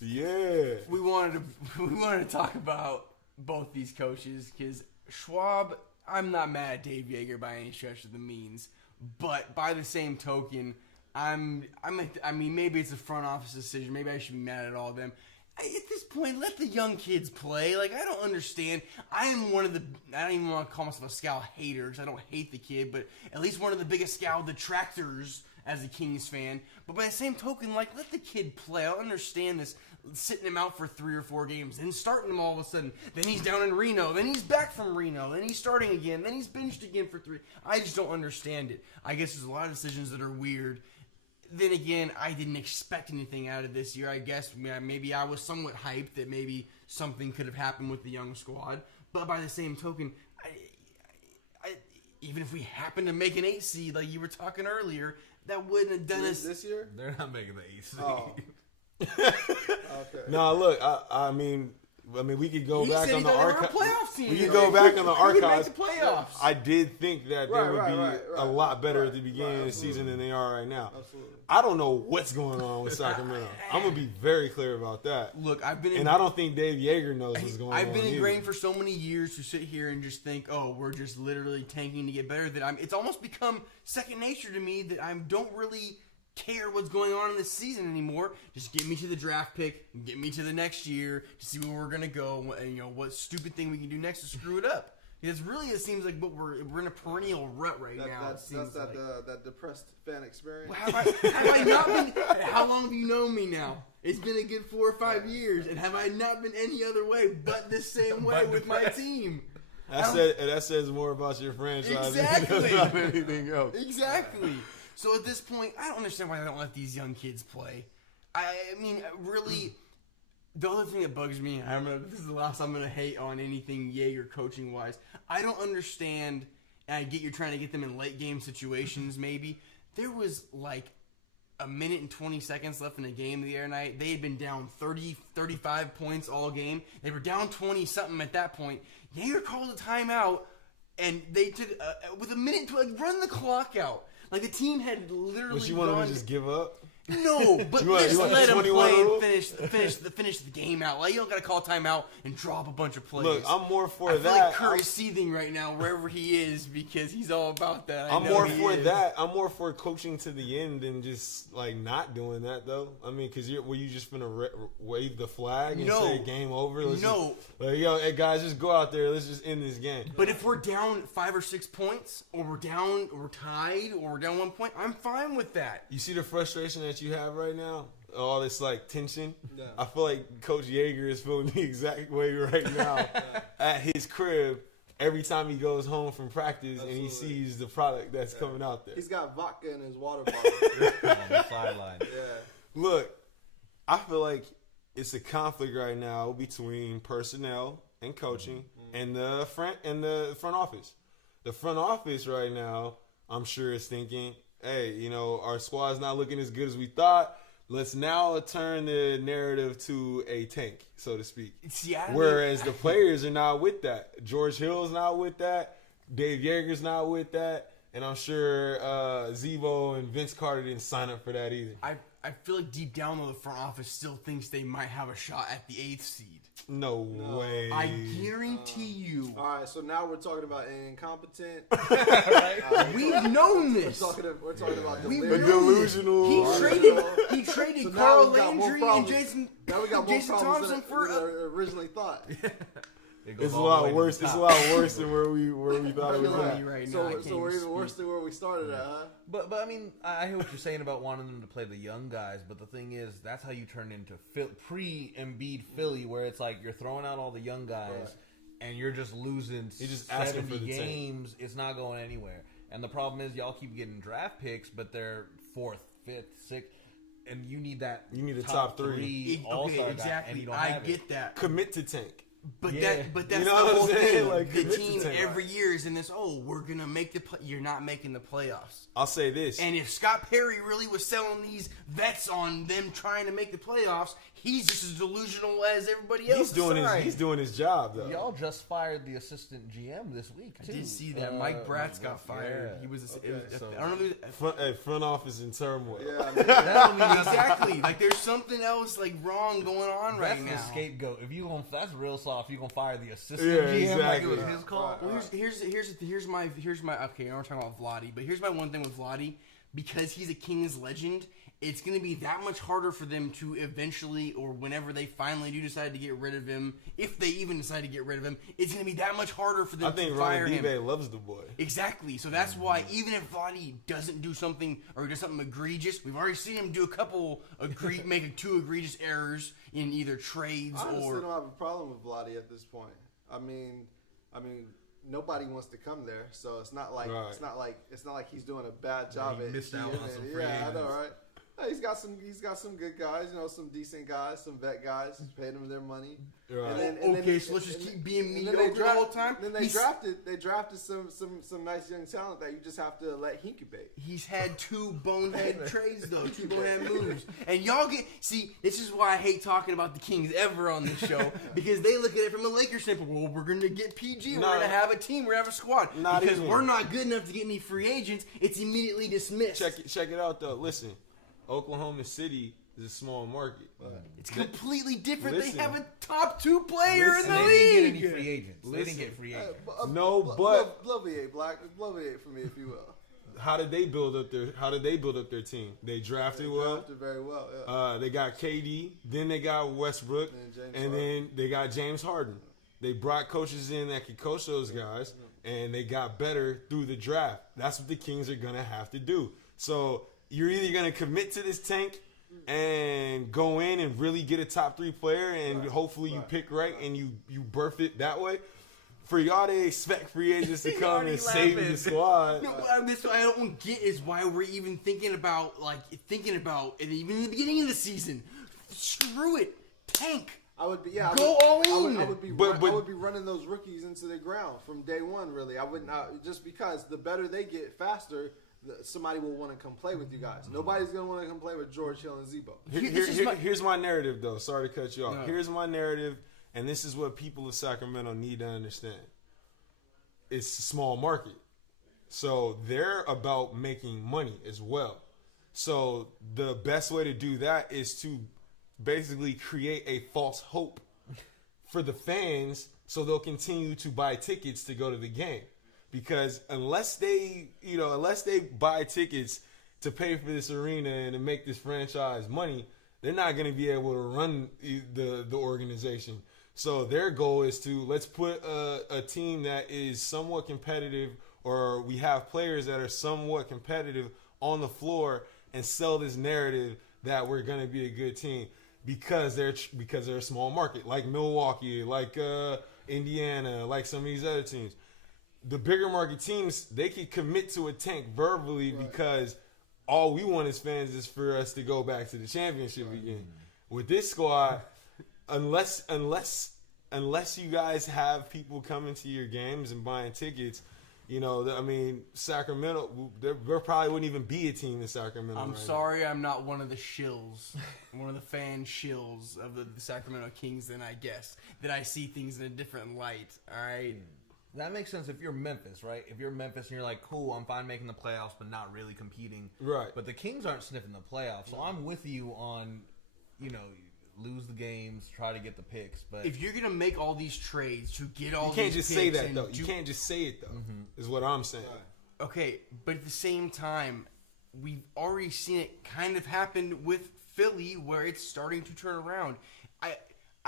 Yeah. We wanted to talk about both these coaches because Schwab. I'm not mad at Dave Jaeger by any stretch of the means, but by the same token, I mean, maybe it's a front office decision. Maybe I should be mad at all of them. At this point, let the young kids play. Like, I don't understand. I am one of the, I don't even want to call myself a Scal hater because I don't hate the kid, but at least one of the biggest Scal detractors as a Kings fan. But by the same token, like, let the kid play. I don't understand this sitting him out for 3 or 4 games, then starting him all of a sudden. Then he's down in Reno. Then he's back from Reno. Then he's starting again. Then he's benched again for 3. I just don't understand it. I guess there's a lot of decisions that are weird. Then again, I didn't expect anything out of this year. I guess maybe I was somewhat hyped that maybe something could have happened with the young squad. But by the same token, even if we happen to make an 8 seed like you were talking earlier, that wouldn't have done us. This year? They're not making the AC. Oh. Okay. No, look, I mean, we could go He back said on he the thought they were a archive. playoff team. We could go back on the We could make archives. the playoffs. I did think that they Right, would right, be right, a right, lot better right, at the beginning right, of the season than they are right now. Absolutely. I don't know what's going on with Sacramento. I'm gonna be very clear about that. Look, I've been And I don't think Dave Yeager knows what's going on. I've been either. ingrained for so many years to sit here and just think, oh, we're just literally tanking to get better. That it's almost become second nature to me that I don't really care what's going on in this season anymore. Just get me to the draft pick, get me to the next year to see where we're gonna go, and what stupid thing we can do next to screw it up. Because really, it seems like we're in a perennial rut right now. That's that depressed fan experience. Well, have I not been? How long have you known me now? It's been a good 4 or 5 years, and have I not been any other way but the same way with my team? That says more about your franchise Exactly. than about anything else. Exactly. So at this point, I don't understand why they don't let these young kids play. I mean, really, the other thing that bugs me, I don't know, this is the last I'm going to hate on anything Yeager coaching-wise. I don't understand, and I get you're trying to get them in late-game situations maybe. There was like a minute and 20 seconds left in the game the other night. They had been down 30, 35 points all game. They were down 20-something at that point. Yeager called a timeout, and they took, with a minute to run the clock out. Like, the team had literally But you want them gone... to just give up? No, but You want- just you want let the him 21 play rule? and finish the game out. Like, you don't got to call timeout and drop a bunch of plays. Look, I'm more for I feel that. like Curry's seething right now wherever he is because he's all about that. I'm more for that. I'm more for coaching to the end than just like not doing that though. I mean, because were you just gonna wave the flag and No. say game over? No. Yo, hey guys, just go out there. Let's just end this game. But if we're down 5 or 6 points, or we're tied, or we're down 1 point, I'm fine with that. You see the frustration that you have right now? All this like tension. Yeah. I feel like Coach Yeager is feeling the exact way right now at his crib. Every time he goes home from practice and he Absolutely. sees the product that's coming out there. He's got vodka in his water bottle. On the sideline. Yeah. Look, I feel like it's a conflict right now between personnel and coaching and the front office. The front office right now, I'm sure is thinking, hey, our squad's not looking as good as we thought. Let's now turn the narrative to a tank, so to speak. Whereas the players are not with that. George Hill's not with that. Dave Yeager's not with that. And I'm sure Zebo and Vince Carter didn't sign up for that either. I feel like deep down though the front office still thinks they might have a shot at the 8th seed. No way. I guarantee you. All right, so now we're talking about incompetent. We've known this. We're talking about We've delirious. known this. Delusional. He traded So now Carl we got more Landry and problems. Jason Now we got more Jason problems Thompson than for we originally thought. It goes It's a all the way lot to worse. the It's a top. lot worse than where we thought it was Killing at. me right now. I can't So we're even even worse speak. than where we started at, huh? But I mean, I hear what you're saying about wanting them to play the young guys. But the thing is, that's how you turn into pre-Embiid Philly, where it's like you're throwing out all the young guys, Right. and you're just losing You're just asking 70 for the tank. games. It's not going anywhere. And the problem is, y'all keep getting draft picks, but they're 4th, 5th, 6th, and you need that. You need a top three. all-star Okay, guy, and you exactly. don't I have it. get that. Commit to tank. But Yeah. that's You know the what I'm whole saying? thing. Like, the commit to team tank. every year is in this. Oh, we're gonna make you're not making the playoffs. I'll say this. And if Scott Perry really was selling these vets on them trying to make the playoffs, he's just as delusional as everybody else. He's doing his job though. Y'all just fired the assistant GM this week too. I did see that. Mike Bratz got fired. yeah. He was. Okay, It was so- I don't know. If it Front office in turmoil. Yeah, I mean, exactly. Like there's something else like wrong going on right That's now. the scapegoat. If you that's real soft. You gonna fire the assistant Yeah, GM like it was exactly. his call. Right. Well, here's my okay. Now we're talking about Vlade, but here's my one thing with Vlade. because he's a Kings legend, it's going to be that much harder for them to eventually, or whenever they finally do decide to get rid of him, if they even decide to get rid of him, it's going to be that much harder for them I think to fire Ryan him. Dive loves the boy. Exactly. So that's why even if Vlade doesn't do something or does something egregious, we've already seen him do a couple make two egregious errors in either trades I honestly or. don't have a problem with Vlade at this point. I mean, nobody wants to come there, so it's not like Right. it's not like he's doing a bad job he at missed out GM on some and- free Yeah, I know, agents. right? Hey, he's got some good guys, some decent guys, some vet guys. He's paid them their money. Right. Okay, so let's just keep being and then mediocre all the time. Then they He's- drafted some nice young talent that you just have to let incubate. He's had two bonehead trades though, two bonehead moves, and y'all this is why I hate talking about the Kings ever on this show because they look at it from a Lakers standpoint. Well, we're gonna get PG, we're Nah. gonna have a team, we're gonna have a squad. Not Because even. we're not good enough to get any free agents, it's immediately dismissed. Check it out though. Listen, Oklahoma City is a small market. It's completely different. Listen. They have a top 2 player Listen. in the They didn't get league. any free agents. They Listen. didn't get free agents. No, but- Bloviate for me, if you will. How did they build up their team? They drafted well. Drafted very well. Yeah. They got KD, then they got Westbrook, And James and then they got James Harden. They brought coaches in that could coach those guys, and they got better through the draft. That's what the Kings are gonna have to do. So you're either gonna commit to this tank and go in and really get a top 3 player, and hopefully you pick right and you birth it that way. For y'all to expect free agents to come already and save laughing. the squad. No, that's what I don't get is why we're even thinking about, and even in the beginning of the season, screw it, tank. I would be Go all in. I would be But- I would be running those rookies into the ground from day one. Really, I wouldn't just because the better they get, faster. Somebody will want to come play with you guys. Nobody's gonna want to come play with George Hill and Zebo. Here's Here's my narrative, though. Sorry to cut you off. No. Here's my narrative, and this is what people of Sacramento need to understand. It's a small market. So they're about making money as well. So the best way to do that is to basically create a false hope for the fans so they'll continue to buy tickets to go to the game. Because unless they buy tickets to pay for this arena and to make this franchise money, they're not going to be able to run the organization. So their goal is to let's put a team that is somewhat competitive, or we have players that are somewhat competitive on the floor and sell this narrative that we're going to be a good team because they're a small market like Milwaukee, like Indiana, like some of these other teams. The bigger market teams, they can commit to a tank verbally because all we want as fans is for us to go back to the championship again. With this squad, unless you guys have people coming to your games and buying tickets, Sacramento, there probably wouldn't even be a team in Sacramento. I'm right sorry, I'm not one of the shills, one of the fan shills of the Sacramento Kings. Then I guess that I see things in a different light. All right. That makes sense if you're Memphis, right? If you're Memphis and you're like, cool, I'm fine making the playoffs, but not really competing. Right. But the Kings aren't sniffing the playoffs, so I'm with you on, lose the games, try to get the picks. But If you're gonna make all these trades to get all now. You can't these just say picks that and though. You can't just say it though. Is what I'm saying. Okay, but at the same time, we've already seen it kind of happen with Philly, where it's starting to turn around.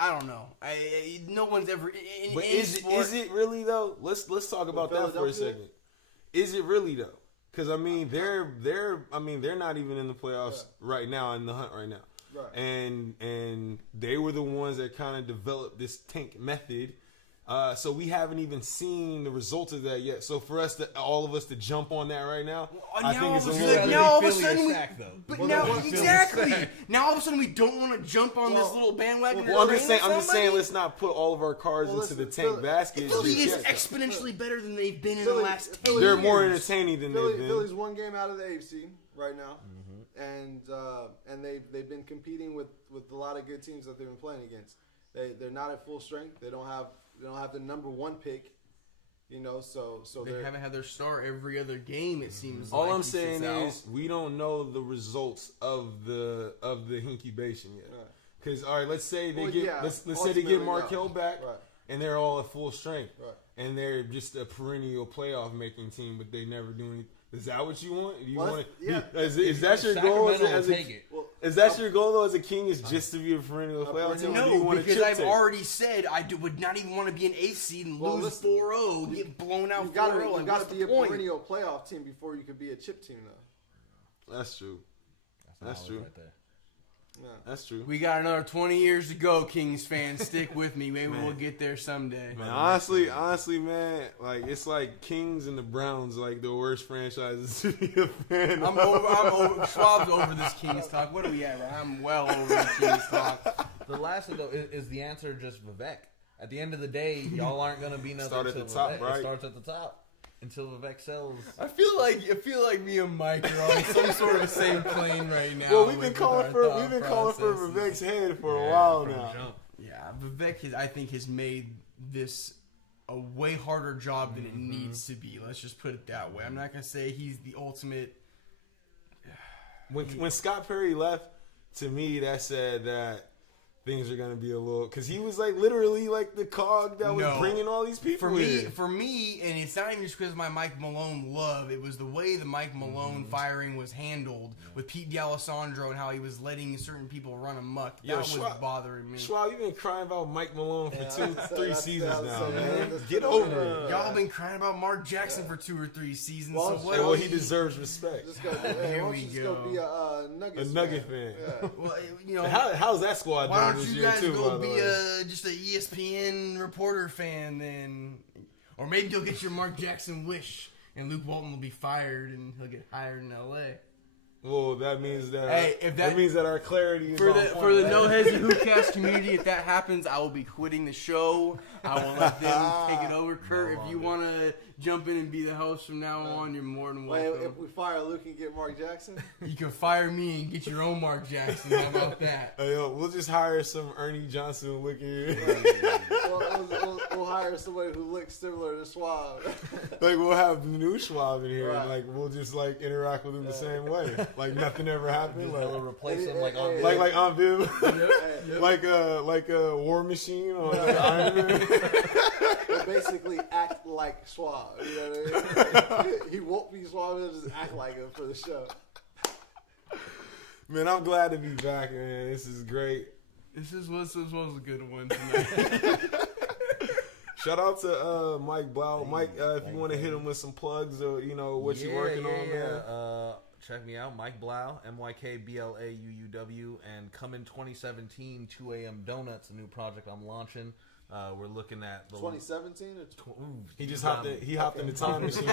I don't know. No one's ever. In But any is sport, it really though? Let's talk about that for a Philadelphia? second. Is it really though? Because they're not even in the playoffs right now, in the hunt right now. Right. And they were the ones that kind of developed this tank method. So we haven't even seen the results of that yet. So for us all of us to jump on that right now, I think it's a little now all of a Philly or sudden, Sac, though. but Well, now then what's exactly. Sac? Now all of a sudden we don't want to jump on this little bandwagon. Well, I'm train just saying. with I'm just saying. somebody? Let's not put all of our cards Well, into the listen, tank Philly- basket. Philly just is yet. exponentially better than they've been in Philly- the last 10 Philly- They're years. more entertaining than they've been. Philly's one game out of the AFC right now, and they've been competing with a lot of good teams that they've been playing against. They're not at full strength. They don't have the number 1 pick. So They they're haven't had their star every other game. It seems. All like I'm he saying sits out. is we don't know the results of the incubation yet. Right. Because all right, let's say they Well, get yeah, let's say they get ultimately, Markel no. back, Right. and they're all at full strength, Right. and they're just a perennial playoff making team, but they never do anything. Is that what you want? Do you Well, want? yeah. Is that your goal? Sacramento will As a, take it. Well, is that your goal though as a King? Is just to be a perennial playoff team? Or do you No, want a because chip I've team? already said would not even want to be an 8th seed and Well, lose listen, 4-0, get blown out you 4-0. gotta Like, what's be the a point? perennial playoff team before you could be a chip team, though. That's true. That's knowledge true. Right there. Yeah. That's true. We got another 20 years to go, Kings fans. Stick with me. Maybe we'll get there someday. Man, honestly, man, like it's like Kings and the Browns, like the worst franchises to be a fan I'm of. over. Schwab's over this Kings talk. What are we at? Right? I'm well over the Kings talk. The last thing though is the answer just Vivek. At the end of the day, y'all aren't gonna be nothing. Start at until the top, Vivek. right? It starts at the top until Vivek sells. I feel like me and Mike are on some sort of the same plane right now. Well, we've been with calling our for thought processes. Vivek's head for a while From the now. jump. Yeah, Vivek, I think, has made this a way harder job than it needs to be. Let's just put it that way. I'm not gonna say he's the ultimate. When Scott Perry left, to me that said that things are gonna be a little because he was like literally like the cog that was No. bringing all these people in. For me, and it's not even just because of my Mike Malone love. It was the way the Mike Malone firing was handled with Pete D'Alessandro and how he was letting certain people run amok. That Yo, was Schwab- bothering me. Schwab, you've been crying about Mike Malone for Yeah, 3 seasons now, yeah, man. that's Get the over number. it. Y'all been crying about Mark Jackson for 2 or 3 seasons. Well, so what? Hey, well, he deserves respect. Just go, Here why don't we you just go. go be a Nuggets A Nugget fan. Yeah. Well, you know, How's that squad why doing don't this you year guys too? go by the be way? just a ESPN reporter fan then? Or maybe you'll get your Mark Jackson wish and Luke Walton will be fired and he'll get hired in LA. Well, that means that Hey, if that- means that our clarity is For on the point, for the right? No Hezzy Hoopcast community, if that happens, I will be quitting the show. I will let them take it over. Kurt, if you want to jump in and be the host from now on, you're more than Wait, welcome. if we fire Luke and get Mark Jackson, You can fire me and get your own Mark Jackson. How about that? Hey, yo, we'll just hire some Ernie Johnson looking. we'll hire somebody who looks similar to Schwab. Like we'll have the new Schwab in here, Right. and like we'll just like interact with him the same way, like nothing ever happened, Just like replace him Hey, like on hey, like on Viv, Hey, like a War Machine or like Iron Man. He'll basically act like Schwab. You know what I mean? He won't be Schwab. He'll just act like him for the show. Man, I'm glad to be back, man. This is great. This was a good one tonight. Shout out to Mike Blau. Mike, if you want to hit him with some plugs or what you're working on, man. Check me out, Mike Blau, MykBlauuuw, and coming 2017, 2 a.m. Donuts, a new project I'm launching. We're looking at the 2017 or He just hopped in the time machine.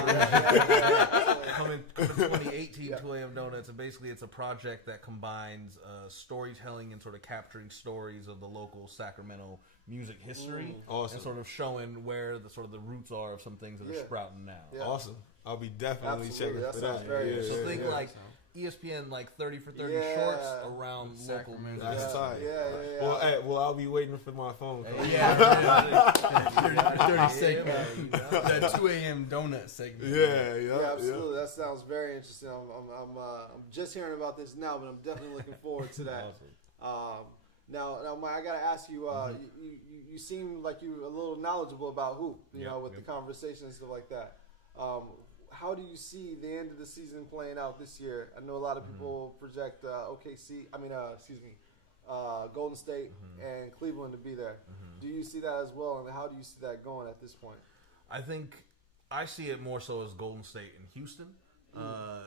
coming 2018 2 a.m. Donuts, and basically it's a project that combines storytelling and sort of capturing stories of the local Sacramento music history, Awesome. and sort of showing where the roots are of some things that are Yeah. sprouting now. Yeah. Awesome. I'll be definitely Absolutely. checking That for sounds that. very Yeah, So yeah, think yeah. like ESPN, like 30 for 30 Yeah. shorts around local Sacramento. music. That's Yeah, tight. yeah. Well, I'll be waiting for my phone call. Yeah, 30 Yeah, segment. you know. That 2 a.m. donut segment. Yeah, absolutely. That sounds very interesting. I'm just hearing about this now, but I'm definitely looking forward to that. Now, Mike, I gotta ask you. You seem like you're a little knowledgeable about hoop. You know, with the conversation and stuff like that. How do you see the end of the season playing out this year? I know a lot of people project Golden State and Cleveland to be there. Do you see that as well, and how do you see that going at this point? I think I see it more so as Golden State and Houston.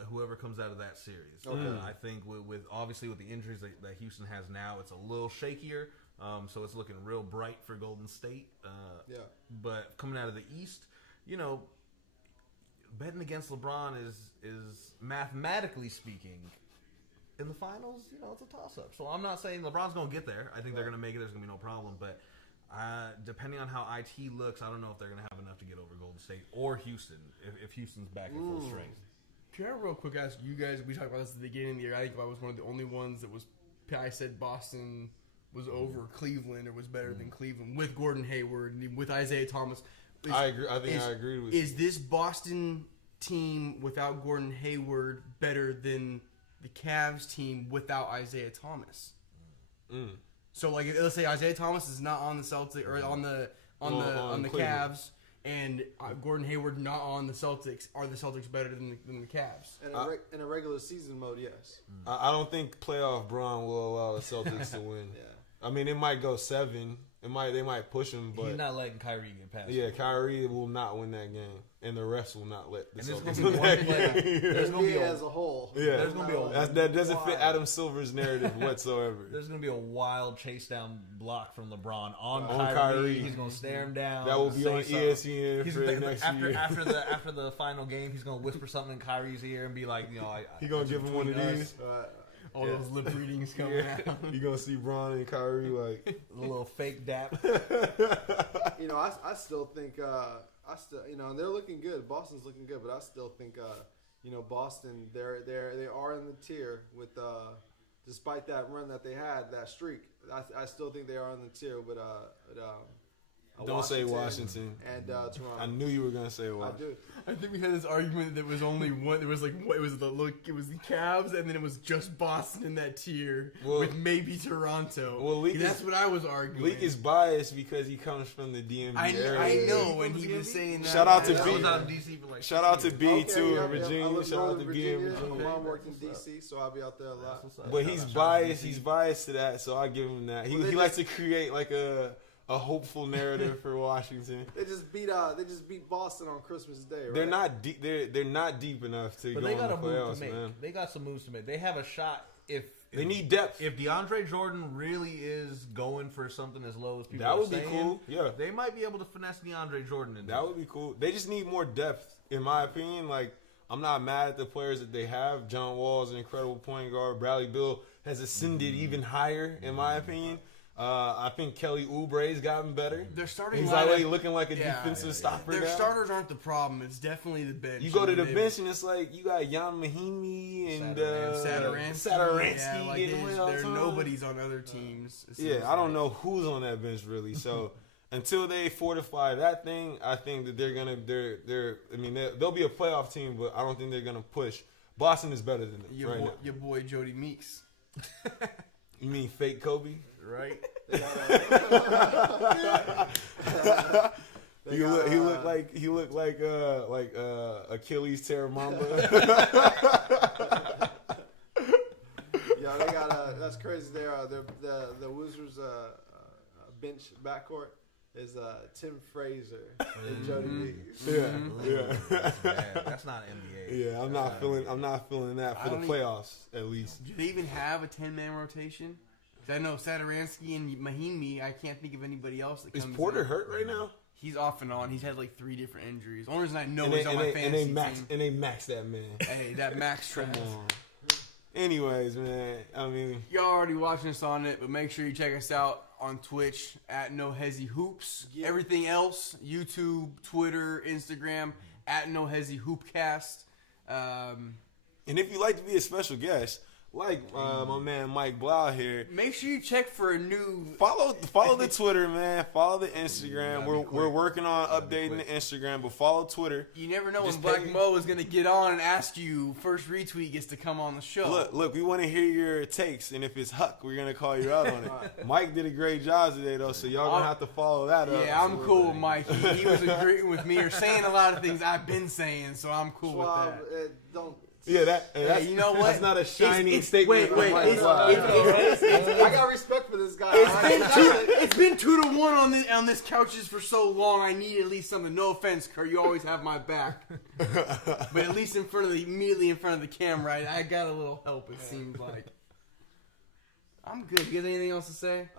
Whoever comes out of that series. I think with obviously with the injuries that Houston has now, it's a little shakier. So it's looking real bright for Golden State. But coming out of the East, betting against LeBron is mathematically speaking, in the finals, it's a toss-up. So I'm not saying LeBron's going to get there. I think they're going to make it. There's going to be no problem. But depending on how IT looks, I don't know if they're going to have enough to get over Golden State or Houston if Houston's back in full strength. Can I real quick ask you guys? We talked about this at the beginning of the year. I think I was one of the only ones that I said Boston was over Cleveland or was better than Cleveland with Gordon Hayward and with Isaiah Thomas. I agree. I think I agree with you. Is this Boston team without Gordon Hayward better than the Cavs team without Isaiah Thomas? So, like, let's say Isaiah Thomas is not on the Celtics or on the Cleveland. Cavs, and Gordon Hayward not on the Celtics, are the Celtics better than the Cavs? In a regular season mode, yes. I don't think playoff Braun will allow the Celtics to win. Yeah. I mean, it might go 7. They might push him, but He's not letting Kyrie get past. yeah, him. Kyrie will not win that game, and the refs will not let the And there's Celtics gonna win be one that player. game. There's gonna be NBA a, as a whole. Yeah, There's gonna be a- that doesn't fit Wild. Adam Silver's narrative whatsoever. there's gonna be a wild chase down block from LeBron on On Kyrie. Kyrie. He's gonna stare him down. That will be say on something. ESPN He's for the gonna, next after year. after the final game, he's gonna whisper something in Kyrie's ear and be like, He gonna give him one of between these. All Yeah. those lip readings coming out. You gonna see Braun and Kyrie like. a little fake dap. I still think and they're looking good. Boston's looking good, but I still think Boston they are in the tier with despite that run that they had, that streak. I still think they are in the tier with Don't say Washington. and Toronto. I knew you were gonna say I Washington. do. I think we had this argument that was only one. There was like what it was the Cavs, and then it was just Boston in that tier Well- with maybe Toronto. Well, Leak that's is- what I was arguing. Leak is biased because he comes from the DMV area. I know when he was saying that. Shout out to I B. was out in DC for like. Shout out to B Okay, too yeah, in Virginia. I live Shout out northern to B in Virginia. Virginia. My mom worked in DC, so I'll be out there a lot. But he's biased. He's biased to that, so I give him that. He Well, they likes to create like a hopeful narrative for Washington. They just beat Boston on Christmas Day. Right? They're not deep. They're not deep enough to But go they in got the a move playoffs, to make. man. They got some moves to make. They have a shot if They need depth. If DeAndre Jordan really is going for something as low as people That are would be saying, cool. Yeah, they might be able to finesse DeAndre Jordan in that would be cool. They just need more depth, in my opinion. Like, I'm not mad at the players that they have. John Wall is an incredible point guard. Bradley Beal has ascended even higher, in my opinion. I think Kelly Oubre's gotten better. Their starting He's lineup- already looking like a Yeah, defensive stopper Their now. starters aren't the problem. It's definitely the bench. You go to the They- bench and it's like you got Jan Mahimi and Satoransky. Yeah, like getting away all the they're time. nobody's on other teams. it seems Yeah, I don't like. know who's on that bench really. So until they fortify that thing, I think that they'll be a playoff team, but I don't think they're gonna push. Boston is better than them right now. Your boy Jody Meeks. You mean fake Kobe? Right? They He got, looked like Achilles Terramamba. Yeah, they got that's crazy. The Wizards bench backcourt is Tim Frazier and Jody Meeks. yeah. That's bad. That's not NBA. Yeah, I'm not feeling that I for the don't playoffs at least. Do they even have a 10-man rotation? 'Cause I know Satoransky and Mahimi. I can't think of anybody else that Is comes Porter in. hurt right now? He's off and on. He's had like 3 different injuries. Only reason I know And he's on my fantasy they team. max that man. Hey, that Max Come Trash. on. Anyways, man, I mean, Y'all already watching us on it, but make sure you check us out on Twitch at No Hezzy Hoops. Yeah. Everything else, YouTube, Twitter, Instagram, at No Hezzy Hoopcast. and if you'd like to be a special guest, like my man Mike Blau here, Make sure you check for a new... follow the Twitter, man. Follow the Instagram. We're working on updating the Instagram, but follow Twitter. You never know when Just Black pay- Mo is going to get on and ask you, first retweet gets to come on the show. Look, we want to hear your takes, and if it's Huck, we're gonna call you out on it. Mike did a great job today, though, so y'all gonna have to follow that up. Yeah, I'm cool with Mike. He was agreeing with me or saying a lot of things I've been saying, so I'm cool Schwab, with that. don't. Yeah, that's, you know what? That's not a shiny It's- statement. wait, from Mike it's- Blau. I got respect for this guy. It's been 2-1 on this couches for so long. I need at least something. No offense, Kurt. You always have my back. But at least immediately in front of the camera, I got a little help. It seems like. I'm good. You got anything else to say?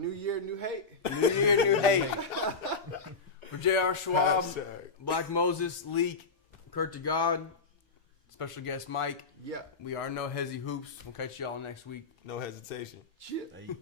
New year, new hate. New year, new hate. For J.R. Schwab, Hashtag. Black Moses, Leak, Kurt to God, special guest Mike. Yeah. We are No Hezzy Hoops. We'll catch y'all next week. No hesitation. Shit. Hey.